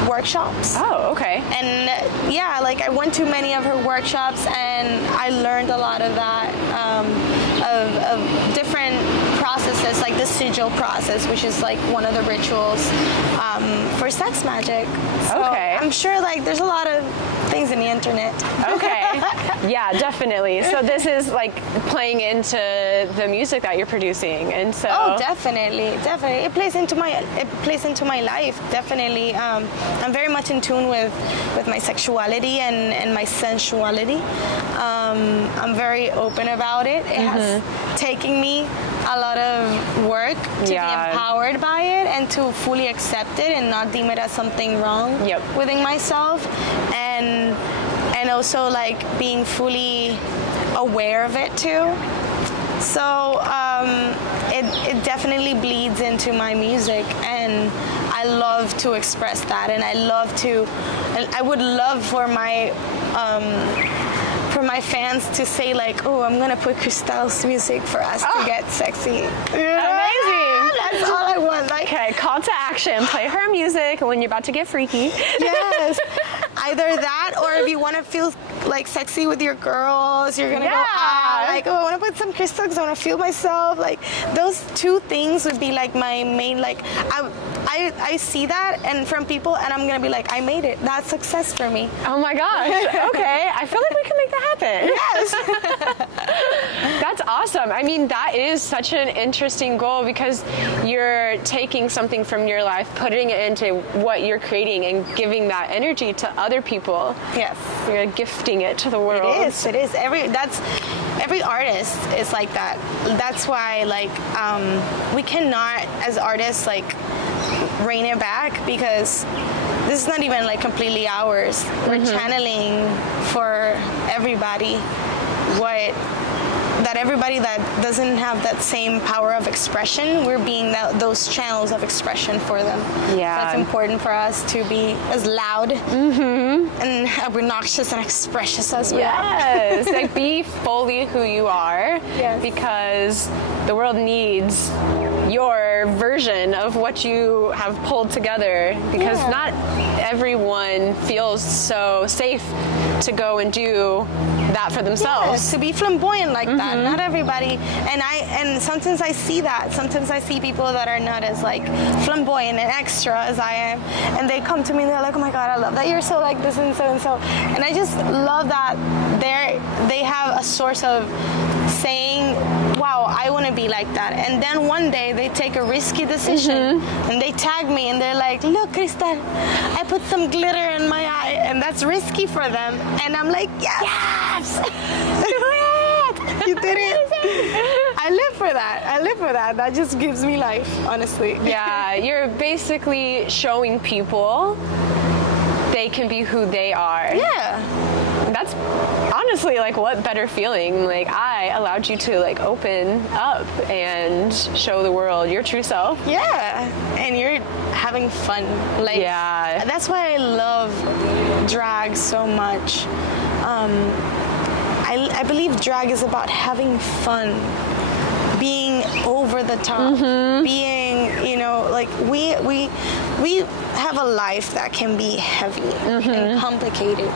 workshops. Oh, okay. And yeah, like I went to many of her workshops, and I learned a lot of that, of different processes, like the sigil process, which is like one of the rituals for sex magic. So okay. I'm sure like there's a lot of things in the internet. Okay. Yeah, definitely. So this is like playing into the music that you're producing, and so. Oh, definitely. It plays into my life. Definitely. I'm very much in tune with my sexuality and my sensuality. I'm very open about it. It has taken me a lot of work to be empowered by it and to fully accept it and not deem it as something wrong within myself, and also like being fully aware of it too. So it definitely bleeds into my music, and I love to express that, and I would love for my fans to say like, oh, I'm gonna put Kristal's music for us to get sexy. You know? Amazing. Call to action. Play her music when you're about to get freaky. Yes. Either that, or if you want to feel like sexy with your girls, you're gonna go out. Like, oh, I want to put some crystals. I want to feel myself. Like, those two things would be like my main. Like, I see that, and from people, and I'm gonna be like, I made it. That's success for me. Oh my gosh. Okay. I feel like we can make that happen. Yes. That's awesome. I mean, that is such an interesting goal, because you're taking something from your life, putting it into what you're creating, and giving that energy to other people. Yes. You're gifting it to the world. It is. Every artist is like that. That's why, like, we cannot, as artists, like, rein it back, because this is not even like completely ours. We're channeling for everybody everybody that doesn't have that same power of expression, we're being those channels of expression for them. Yeah. So it's important for us to be as loud and obnoxious and expressive as we are. Yes. Like, be fully who you are. Yes. Because the world needs your version of what you have pulled together, because not everyone feels so safe to go and do that for themselves. Yes, to be flamboyant like that. Not everybody. And sometimes I see that. Sometimes I see people that are not as like flamboyant and extra as I am, and they come to me and they're like, oh my God, I love that you're so like this and so and so. And I just love that they have a source of saying, wow, I want to be like that. And then one day they take a risky decision and they tag me and they're like, look, Kristal, I put some glitter in my eye, and that's risky for them. And I'm like, yes, do it. You did it. I live for that. That just gives me life, honestly. Yeah, you're basically showing people they can be who they are. Yeah. That's honestly, like, what better feeling? Like, I allowed you to, like, open up and show the world your true self. Yeah, and you're having fun. Like, yeah. That's why I love drag so much. I believe drag is about having fun, being over the top, being, you know, like we have a life that can be heavy and complicated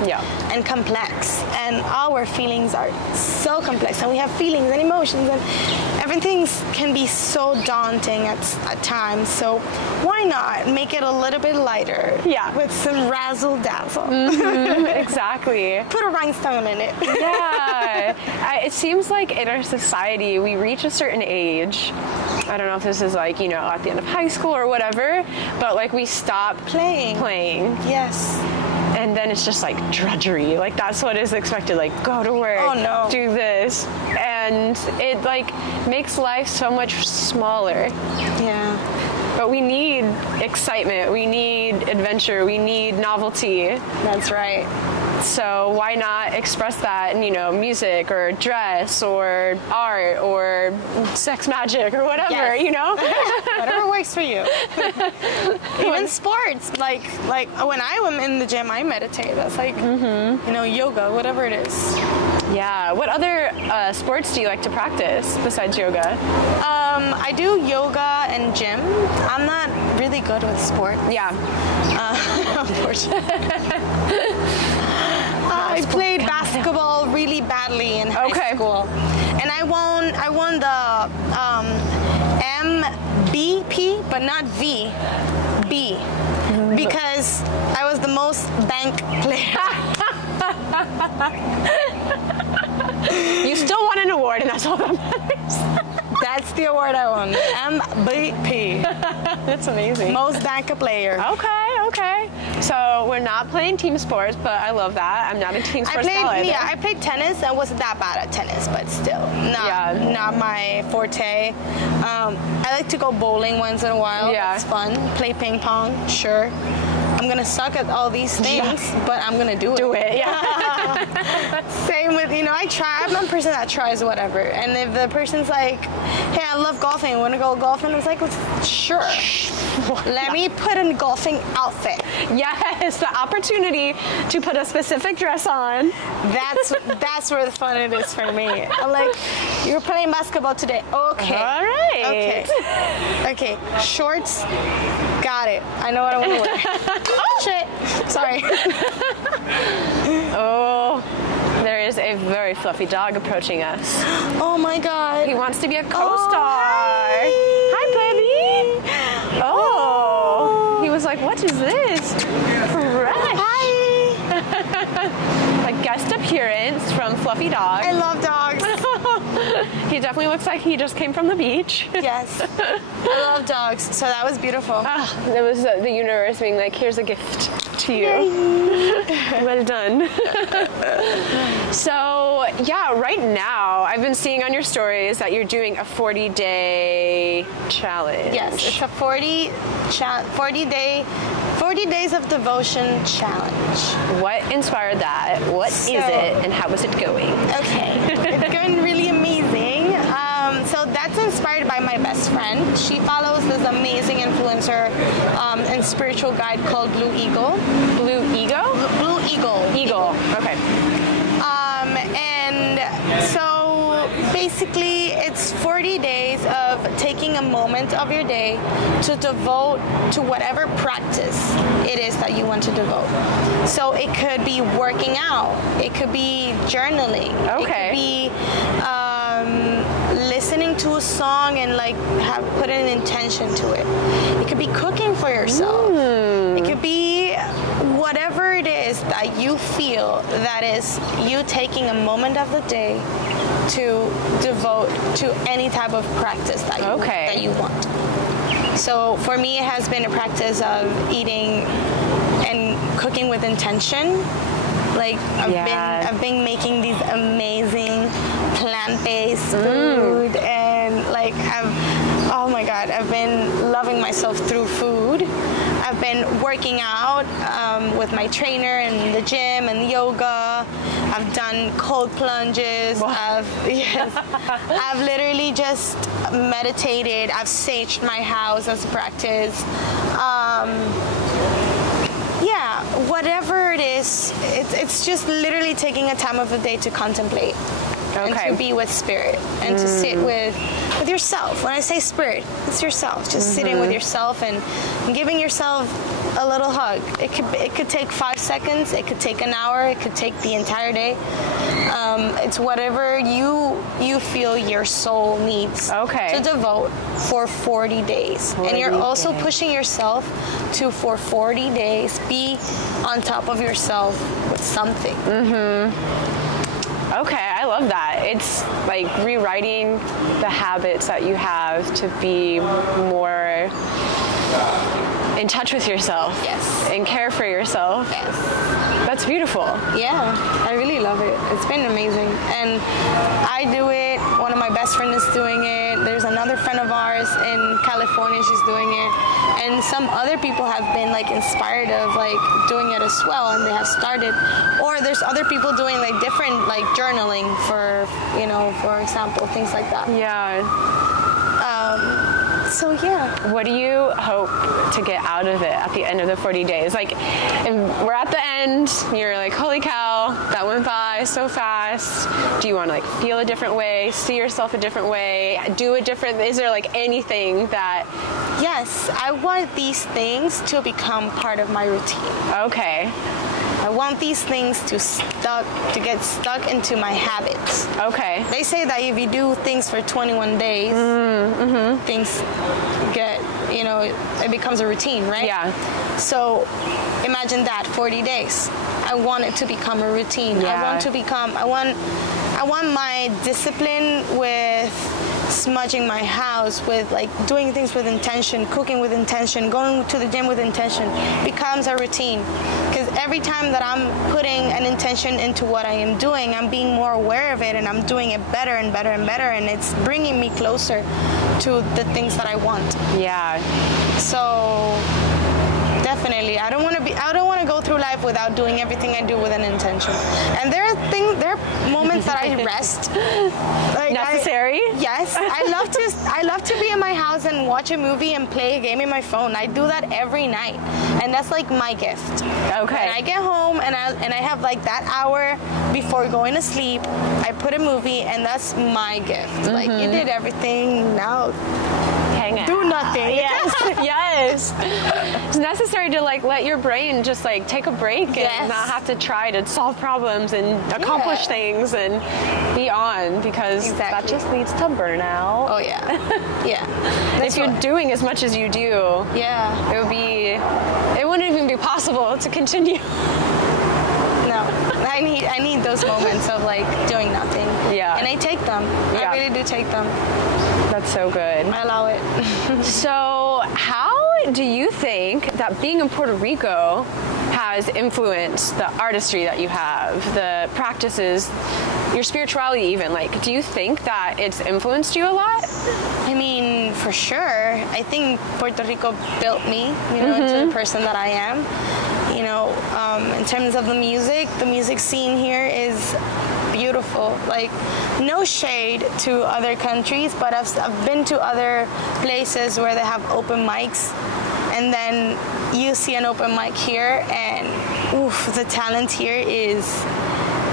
and complex, and our feelings are so complex, and we have feelings and emotions, and everything can be so daunting at times. So why not make it a little bit lighter with some razzle dazzle? Exactly. Put a rhinestone in it. Yeah. It seems like in our society we reach a certain age, I don't know if this is like, you know, at the end of high school or whatever, but like we stop playing. Yes. And then it's just like drudgery. Like, that's what is expected. Like, go to work, do this. And it like makes life so much smaller. Yeah. But we need excitement, we need adventure, we need novelty. That's right. So why not express that in, you know, music or dress or art or sex magic or whatever, you know? Whatever works for you. Even sports, like when I am in the gym, I meditate. That's like, you know, yoga, whatever it is. Yeah. What other sports do you like to practice besides yoga? I do yoga and gym. I'm not really good with sport. Yeah. Unfortunately. I played basketball really badly in high school, and I won the MVP, but not V, B, because I was the most bank player. You still won an award, and that's all that matters. That's the award I won. MVP. That's amazing. Most bank player. Okay. So we're not playing team sports, but I love that. I'm not a team sports gal either. Yeah, I played tennis. I wasn't that bad at tennis, but still, not my forte. I like to go bowling once in a while. Yeah. That's fun. Play ping pong, sure. I'm gonna suck at all these things, but I'm gonna do it. Do it, yeah. Same with, you know, I try. I'm a person that tries whatever. And if the person's like, hey, I love golfing, wanna go golfing? I was like, sure. Let me put a golfing outfit. Yes, the opportunity to put a specific dress on. That's where the fun it is for me. I'm like, you're playing basketball today. Okay. All right. right. Okay, shorts, got it. I know what I want to wear. Oh, shit. Sorry. Oh, there is a very fluffy dog approaching us. Oh my God. He wants to be a co-star. Oh, hi, baby. Oh. He was like, what is this? Fresh. Hi. A guest appearance from Fluffy Dog. I love dogs. He definitely looks like he just came from the beach. Yes. I love dogs. So that was beautiful. That was the universe being like, here's a gift to you. Well done. So, yeah, right now, I've been seeing on your stories that you're doing a 40-day challenge. Yes, it's a 40 days of devotion challenge. What inspired that? What is it, and how is it going? Okay, it's going really amazing. So that's inspired by my best friend. She follows this amazing influencer and spiritual guide called Blue Eagle. Blue Ego? Blue Eagle. Eagle. Okay. And so basically it's 40 days of taking a moment of your day to devote to whatever practice it is that you want to devote. So it could be working out, it could be journaling, it could be listening to a song and like put an intention to it. It could be cooking for yourself. It could be whatever it is that you feel that is you taking a moment of the day to devote to any type of practice that you want. So for me, it has been a practice of eating and cooking with intention. Like I've been making these amazing plant-based food, and like oh my God, I've been loving myself through food. I've been working out with my trainer in the gym and yoga. I've done cold plunges. I've literally just meditated. I've saged my house as a practice. Yeah, whatever it is, it's just literally taking a time of the day to contemplate and to be with spirit and to sit with yourself. When I say spirit, it's yourself. Just sitting with yourself and giving yourself a little hug. It could take 5 seconds. It could take an hour. It could take the entire day. It's whatever you feel your soul needs to devote for 40 days. And you're also pushing yourself to, for 40 days, be on top of yourself with something. Okay, I love that. It's like rewriting the habits that you have to be more in touch with yourself. Yes. And care for yourself. Yes. That's beautiful. Yeah, I really love it. It's been amazing. And I do it. One of my best friends is doing it. There's another friend of ours in California, she's doing it. And some other people have been like inspired of like doing it as well, and they have started. Or there's other people doing like different like journaling for, you know, for example, things like that. Yeah. So yeah. What do you hope to get out of it at the end of the 40 days? Like, we're at the end, you're like, holy cow, that went by so fast. Do you want to like feel a different way, see yourself a different way, do a different, is there like anything that... Yes, I want these things to become part of my routine. Okay. I want these things to get stuck into my habits. Okay. They say that if you do things for 21 days, things get, you know, it becomes a routine, right? Yeah. So imagine that, 40 days. I want it to become a routine. Yeah. I want my discipline with smudging my house, with like doing things with intention, cooking with intention, going to the gym with intention, becomes a routine. Because every time that I'm putting an intention into what I am doing, I'm being more aware of it, and I'm doing it better and better and better, and it's bringing me closer to the things that I want. Yeah. So definitely, I don't want to go through life without doing everything I do with an intention. And there are moments that I rest. Like necessary? Yes, I love to be in my house and watch a movie and play a game in my phone. I do that every night, and that's like my gift. Okay. When I get home and I have like that hour before going to sleep, I put a movie, and that's my gift. Like, you did everything, now nothing. Yes, yes. It's necessary to like let your brain just like take a break and not have to try to solve problems and accomplish things and be on, because that just leads to burnout. Oh yeah, yeah. If you're doing as much as you do, it wouldn't even be possible to continue. No, I need those moments of like doing nothing. Yeah. And I take them. I really do take them. That's so good. I allow it. So how do you think that being in Puerto Rico has influenced the artistry that you have, the practices, your spirituality even? Like, do you think that it's influenced you a lot? I mean, for sure. I think Puerto Rico built me, into the person that I am. You know, in terms of the music scene here is beautiful. Like, no shade to other countries, but I've been to other places where they have open mics, and then you see an open mic here, and oof, the talent here is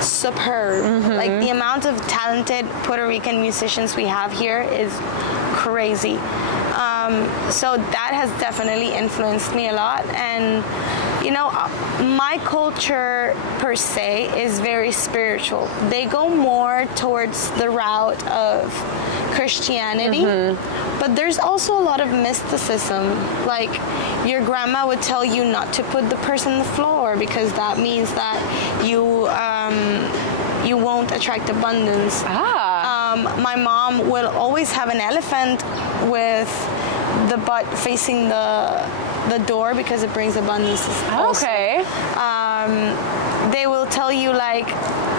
superb. Like, the amount of talented Puerto Rican musicians we have here is crazy. So that has definitely influenced me a lot. And my culture per se is very spiritual. They go more towards the route of Christianity, but there's also a lot of mysticism. Like, your grandma would tell you not to put the purse on the floor because that means that you won't attract abundance. My mom will always have an elephant with the butt facing the door because it brings abundance. Okay. They will tell you, like,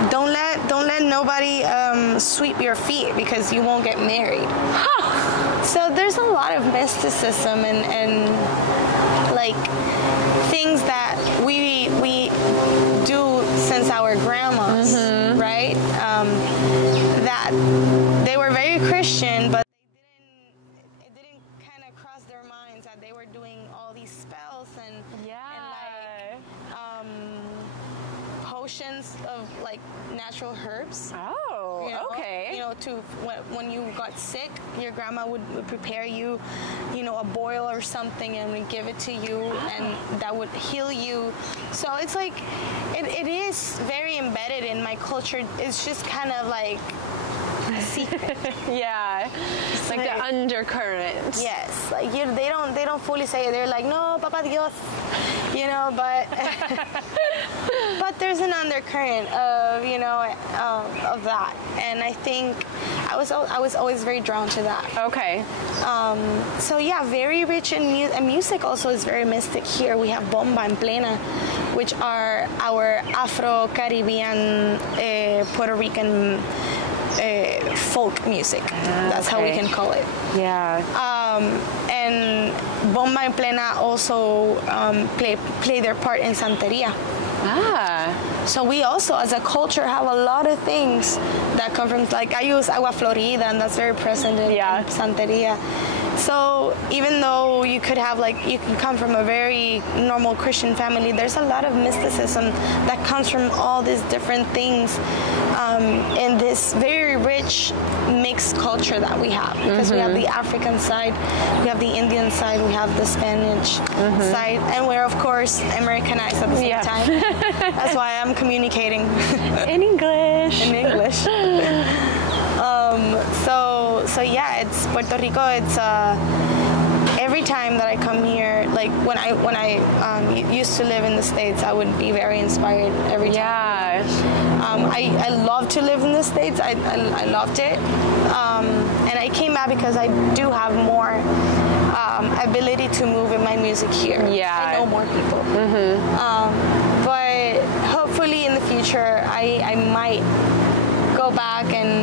don't let nobody sweep your feet because you won't get married. So there's a lot of mysticism and like things that we do since our grandmas, right? That they were very Christian, but it didn't kind of cross their minds that they were doing all these spells and like potions of like natural herbs. Okay. When you got sick, your grandma would prepare you, a boil or something, and would give it to you, and that would heal you. So it's like, it is very embedded in my culture. It's just kind of like a secret. It's like the undercurrent. Yes, like they don't fully say it. They're like, no, Papa Dios, but but there's an undercurrent of of that, and I think I was always very drawn to that. Okay. So yeah, very rich in music. Also is very mystic here. We have bomba and plena, which are our Afro-Caribbean Puerto Rican folk music. That's how we can call it. And bomba and plena also play their part in Santeria. So we also, as a culture, have a lot of things that come from, like, I use agua florida, and that's very present in Santeria. So even though you can come from a very normal Christian family, there's a lot of mysticism that comes from all these different things in this very rich mixed culture that we have. Because we have the African side, we have the Indian side, we have the Spanish side, and we're, of course, Americanized at the same time. That's why I'm communicating in English. So yeah, it's Puerto Rico. It's every time that I come here, like when I used to live in the States, I would be very inspired every time. I love to live in the States. I loved it, and I came back because I do have more ability to move in my music here. I know more people. But hopefully in the future, I might go back and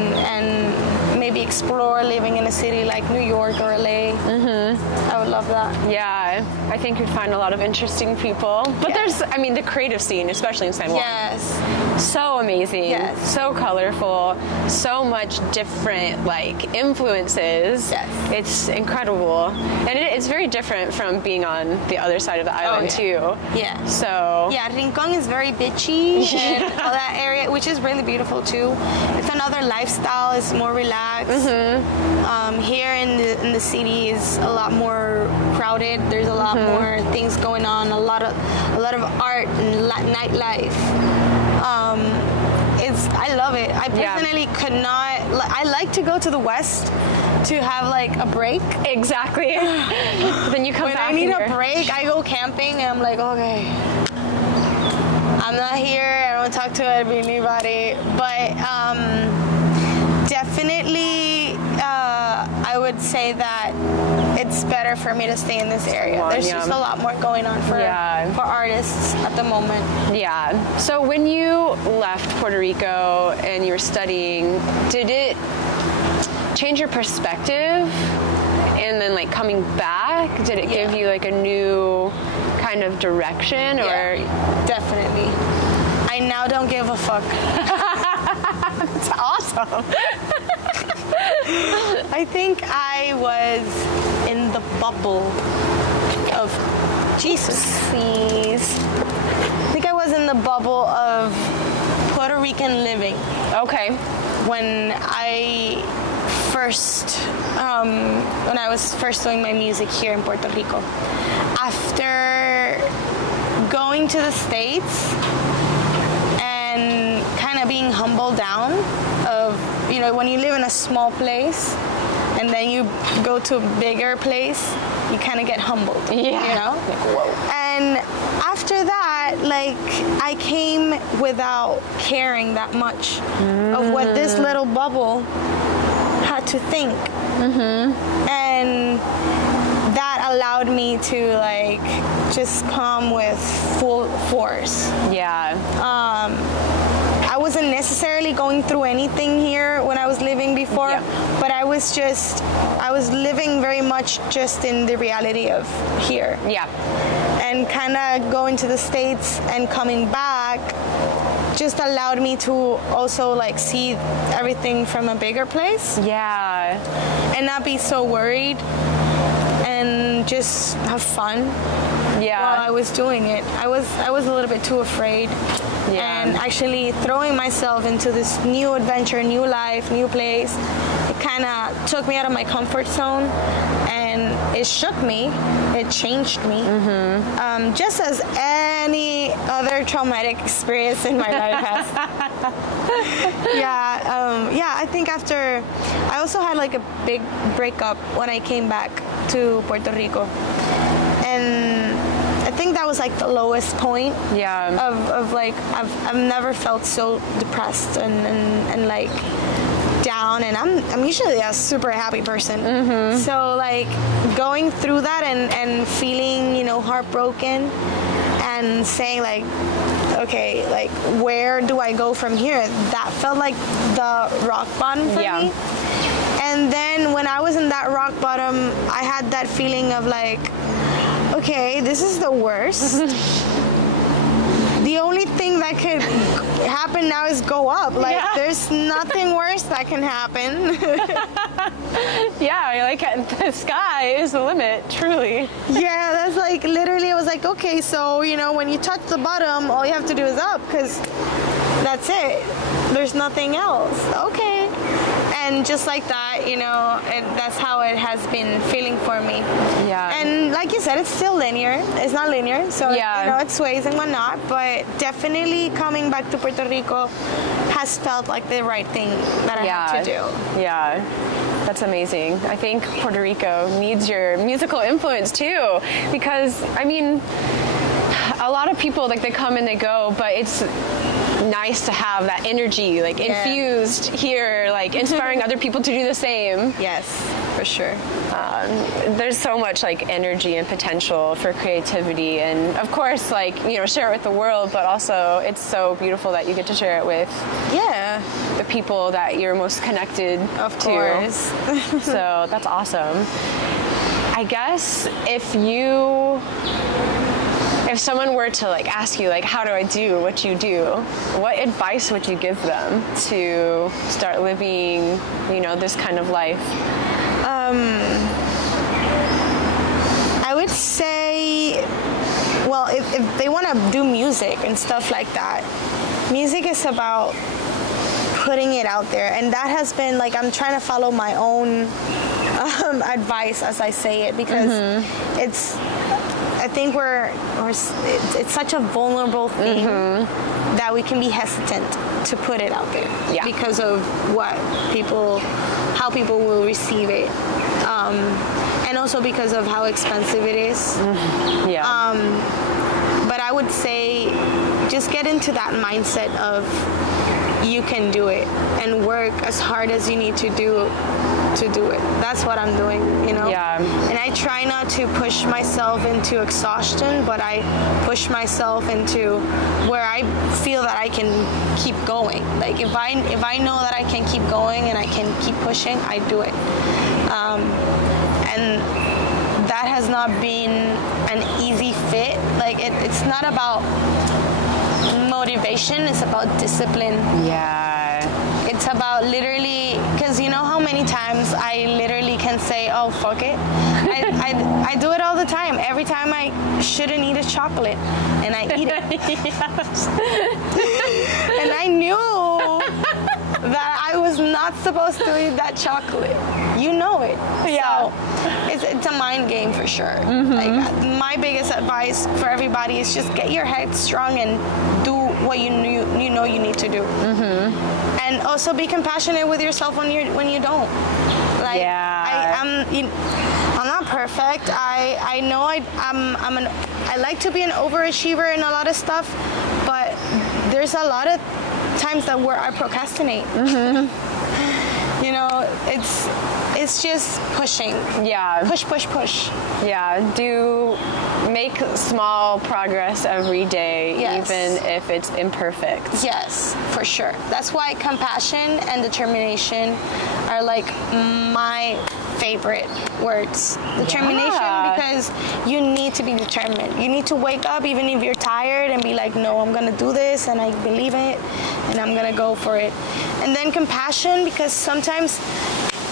maybe explore living in a city like New York or LA. I would love that. I think you'd find a lot of interesting people. But there's, I mean, the creative scene, especially in San Juan. Yes. So amazing. Yes. So colorful. So much different, like, influences. Yes. It's incredible. And it's very different from being on the other side of the island, too. Yeah. So. Yeah, Rincon is very bitchy and all that area, which is really beautiful, too. It's another lifestyle. It's more relaxed. Here in the city is a lot more crowded. There's a lot more things going on. A lot of art and nightlife. I love it. I personally could not. I like to go to the west to have like a break. Exactly. But then you come back. When I need a break, I go camping and I'm like, okay, I'm not here. I don't talk to anybody. But definitely, I would say that it's better for me to stay in this area. There's just a lot more going on for artists at the moment. Yeah. So when you left Puerto Rico and you were studying, did it change your perspective? And then like coming back, did it give you like a new kind of direction? Or definitely. I now don't give a fuck. That's awesome. I think I was in the bubble of Jesus. Please. I think I was in the bubble of Puerto Rican living. Okay. When I was first doing my music here in Puerto Rico. After going to the States and kind of being humbled down of, you know, when you live in a small place and then you go to a bigger place, you kind of get humbled, you know? Like, whoa. And after that, like, I came without caring that much of what this little bubble had to think. And that allowed me to, like, just come with full force. Yeah. I wasn't necessarily going through anything here when I was living before, but I was living very much just in the reality of here. Yeah. And kind of going to the States and coming back just allowed me to also like see everything from a bigger place. Yeah. And not be so worried and just have fun. Yeah. While I was doing it. I was a little bit too afraid. Yeah. And actually throwing myself into this new adventure, new life, new place, it kind of took me out of my comfort zone and it shook me. It changed me. Just as any other traumatic experience in my life has. I think after, I also had like a big breakup when I came back to Puerto Rico. And I think that was like the lowest point of like, I've never felt so depressed and like down, and I'm usually a super happy person. So like going through that and feeling, you know, heartbroken and saying like, okay, like where do I go from here? That felt like the rock bottom for me. And then when I was in that rock bottom, I had that feeling of like, okay, this is the worst. The only thing that could happen now is go up. Like, there's nothing worse that can happen. You're like, the sky is the limit, truly. Yeah, that's like, literally, it was like, okay, so, you know, when you touch the bottom, all you have to do is up, because that's it. There's nothing else. Okay. And just like that, you know, that's how it has been feeling for me. Yeah. And like you said, it's still linear. It's not linear, so you know, it sways and whatnot. But definitely coming back to Puerto Rico has felt like the right thing that I had to do. Yeah. That's amazing. I think Puerto Rico needs your musical influence too, because I mean, a lot of people, like, they come and they go, but it's nice to have that energy, like, infused here, like, inspiring other people to do the same. Yes, for sure. There's so much, like, energy and potential for creativity, and of course, like, you know, share it with the world, but also it's so beautiful that you get to share it with the people that you're most connected to. Of course. So that's awesome. I guess if someone were to like ask you like, how do I do what you do, what advice would you give them to start living, you know, this kind of life? I would say, well, if they want to do music and stuff like that, music is about putting it out there, and that has been like, I'm trying to follow my own advice as I say it, because I think it's such a vulnerable thing that we can be hesitant to put it out there because of how people will receive it, and also because of how expensive it is. But I would say just get into that mindset of you can do it and work as hard as you need to do it. That's what I'm doing, you know? And I try not to push myself into exhaustion, but I push myself into where I feel that I can keep going. Like if I know that I can keep going and I can keep pushing, I do it. And that has not been an easy fit. Like it's not about motivation, it's about discipline. It's about literally, because you know how many times I literally can say, oh, fuck it. I do it all the time. Every time I shouldn't eat a chocolate, and I eat it. And I knew that I was not supposed to eat that chocolate. You know it. So it's a mind game for sure. Like, my biggest advice for everybody is just get your head strong and do what you know you need to do. And also be compassionate with yourself when you don't. Like I'm not perfect. I know I like to be an overachiever in a lot of stuff, but there's a lot of times that where I procrastinate. You know, it's just pushing. Push. Make small progress every day, even if it's imperfect. Yes, for sure. That's why compassion and determination are like my favorite words. Determination, because you need to be determined. You need to wake up even if you're tired and be like, no, I'm gonna do this, and I believe it, and I'm gonna go for it. And then compassion, because sometimes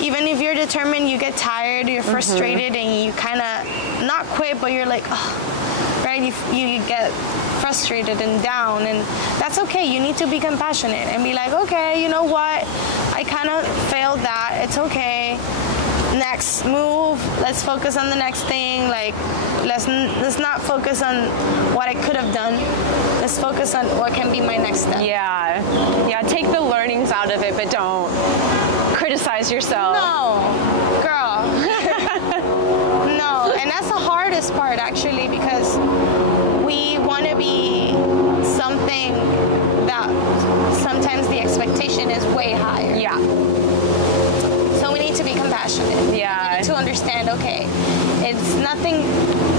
even if you're determined, you get tired, you're frustrated, and you kind of not quit, but you're like, oh, right? You get frustrated and down, and that's okay. You need to be compassionate and be like, okay, you know what? I kind of failed that. It's okay. Next move. Let's focus on the next thing. Like, let's not focus on what I could have done. Let's focus on what can be my next step. Take the learnings out of it, but don't criticize yourself. No, girl. No, and that's the hardest part actually, because we want to be something that sometimes the expectation is way higher. So we need to be compassionate. We need to understand, okay, it's nothing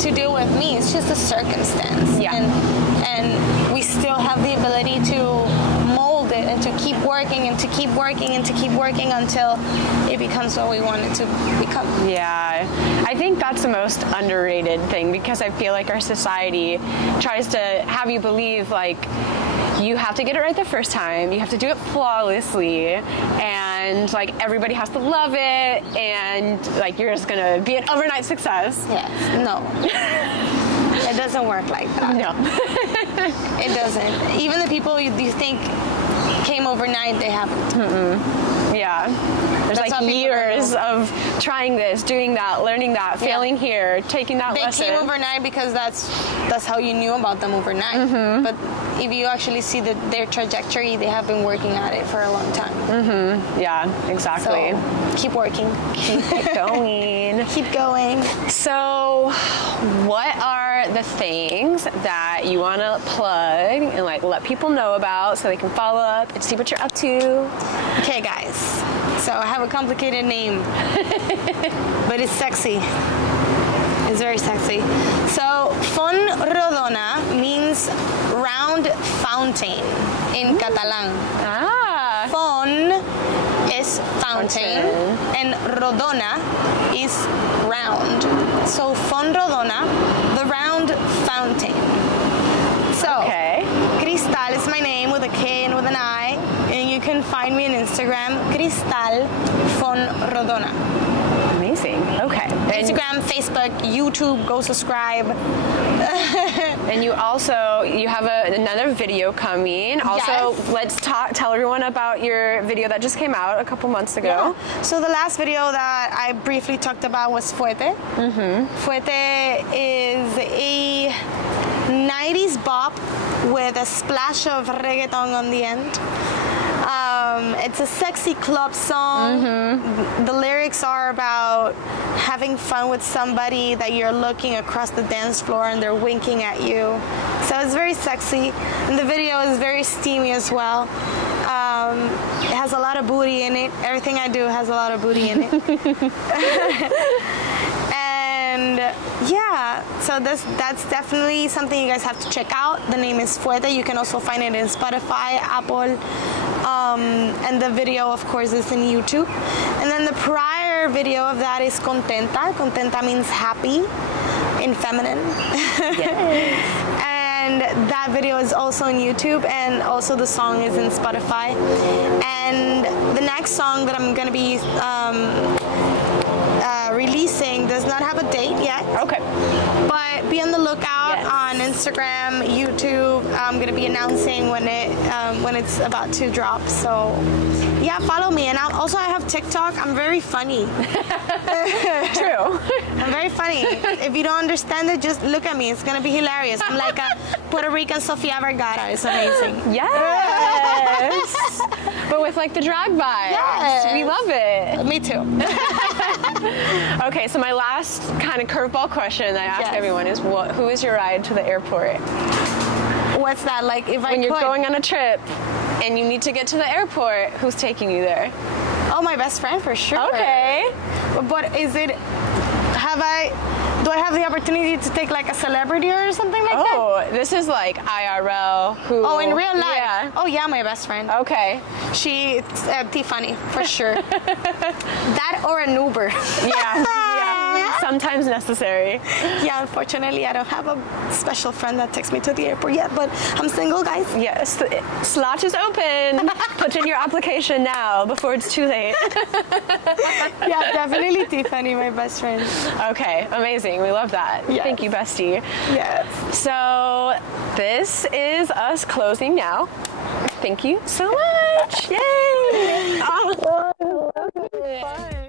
to do with me, it's just a circumstance. And we still have the ability to mold it and to keep working and to keep working and to keep working until it becomes what we want it to become. I think that's the most underrated thing, because I feel like our society tries to have you believe like you have to get it right the first time, you have to do it flawlessly, and like everybody has to love it, and like you're just gonna be an overnight success. No. It doesn't work like that. No. It doesn't. Even the people you think came overnight, they haven't. There's like years of trying this, doing that, learning that, failing here, taking that lesson. They came overnight because that's how you knew about them overnight. But if you actually see their trajectory, they have been working at it for a long time. Exactly. So keep working. Keep going. Keep going. So what are the things that you want to plug and like let people know about so they can follow up and see what you're up to? Okay, guys. So I have a complicated name, but it's sexy. It's very sexy. So Fonrodona means round fountain in Catalan. Fon is fountain, and Rodona is round. So Fonrodona, the round fountain. So Okay. Kristal is my name with a K and with an I, and you can find me on Instagram, Kristal Fonrodona. Amazing. Okay. And, Instagram, Facebook, YouTube, go subscribe. and you have another video coming. Also, Yes. let's tell everyone about your video that just came out a couple months ago. Yeah. So the last video that I briefly talked about was Fuete. Fuete is a 90s bop with a splash of reggaeton on the end. It's a sexy club song. The lyrics are about having fun with somebody that you're looking across the dance floor and they're winking at you. So it's very sexy. And the video is very steamy as well. It has a lot of booty in it. Everything I do has a lot of booty in it. And yeah, so that's definitely something you guys have to check out. The name is Fuete. You can also find it in Spotify, Apple, and the video, of course, is in YouTube. And then the prior video of that is Contenta. Contenta means happy in feminine. Yes. And that video is also on YouTube, and also the song is in Spotify. And the next song that I'm gonna be releasing does not have a date yet. Okay. But be on the lookout on Instagram, YouTube. I'm gonna be announcing when it's about to drop. So yeah, follow me. And I have TikTok. I'm very funny. True. I'm very funny. If you don't understand it, just look at me. It's gonna be hilarious. I'm like a Puerto Rican Sofia Vergara. It's amazing. Yes. But with like the drag vibes. Yes. We love it. Me too. Okay, so my last kind of curveball question that I ask Yes. everyone is, who is your ride to the airport? What's that like? If When you're going on a trip and you need to get to the airport, who's taking you there? Oh, my best friend for sure. Okay. But do I have the opportunity to take like a celebrity or something like that? Oh, this is like IRL. Who? Oh, in real life? Yeah. Oh, yeah, my best friend. Okay. She's Tiffany, for sure. That or an Uber. Yeah. Yeah. Sometimes necessary. Yeah, unfortunately, I don't have a special friend that takes me to the airport yet, but I'm single, guys. Yes. Slot is open. Put in your application now before it's too late. Yeah, definitely Tiffany, my best friend. Okay, amazing. We love that. Yes. Thank you, bestie. Yes. So this is us closing now. Thank you so much. Yay! Oh, I love it. Fun.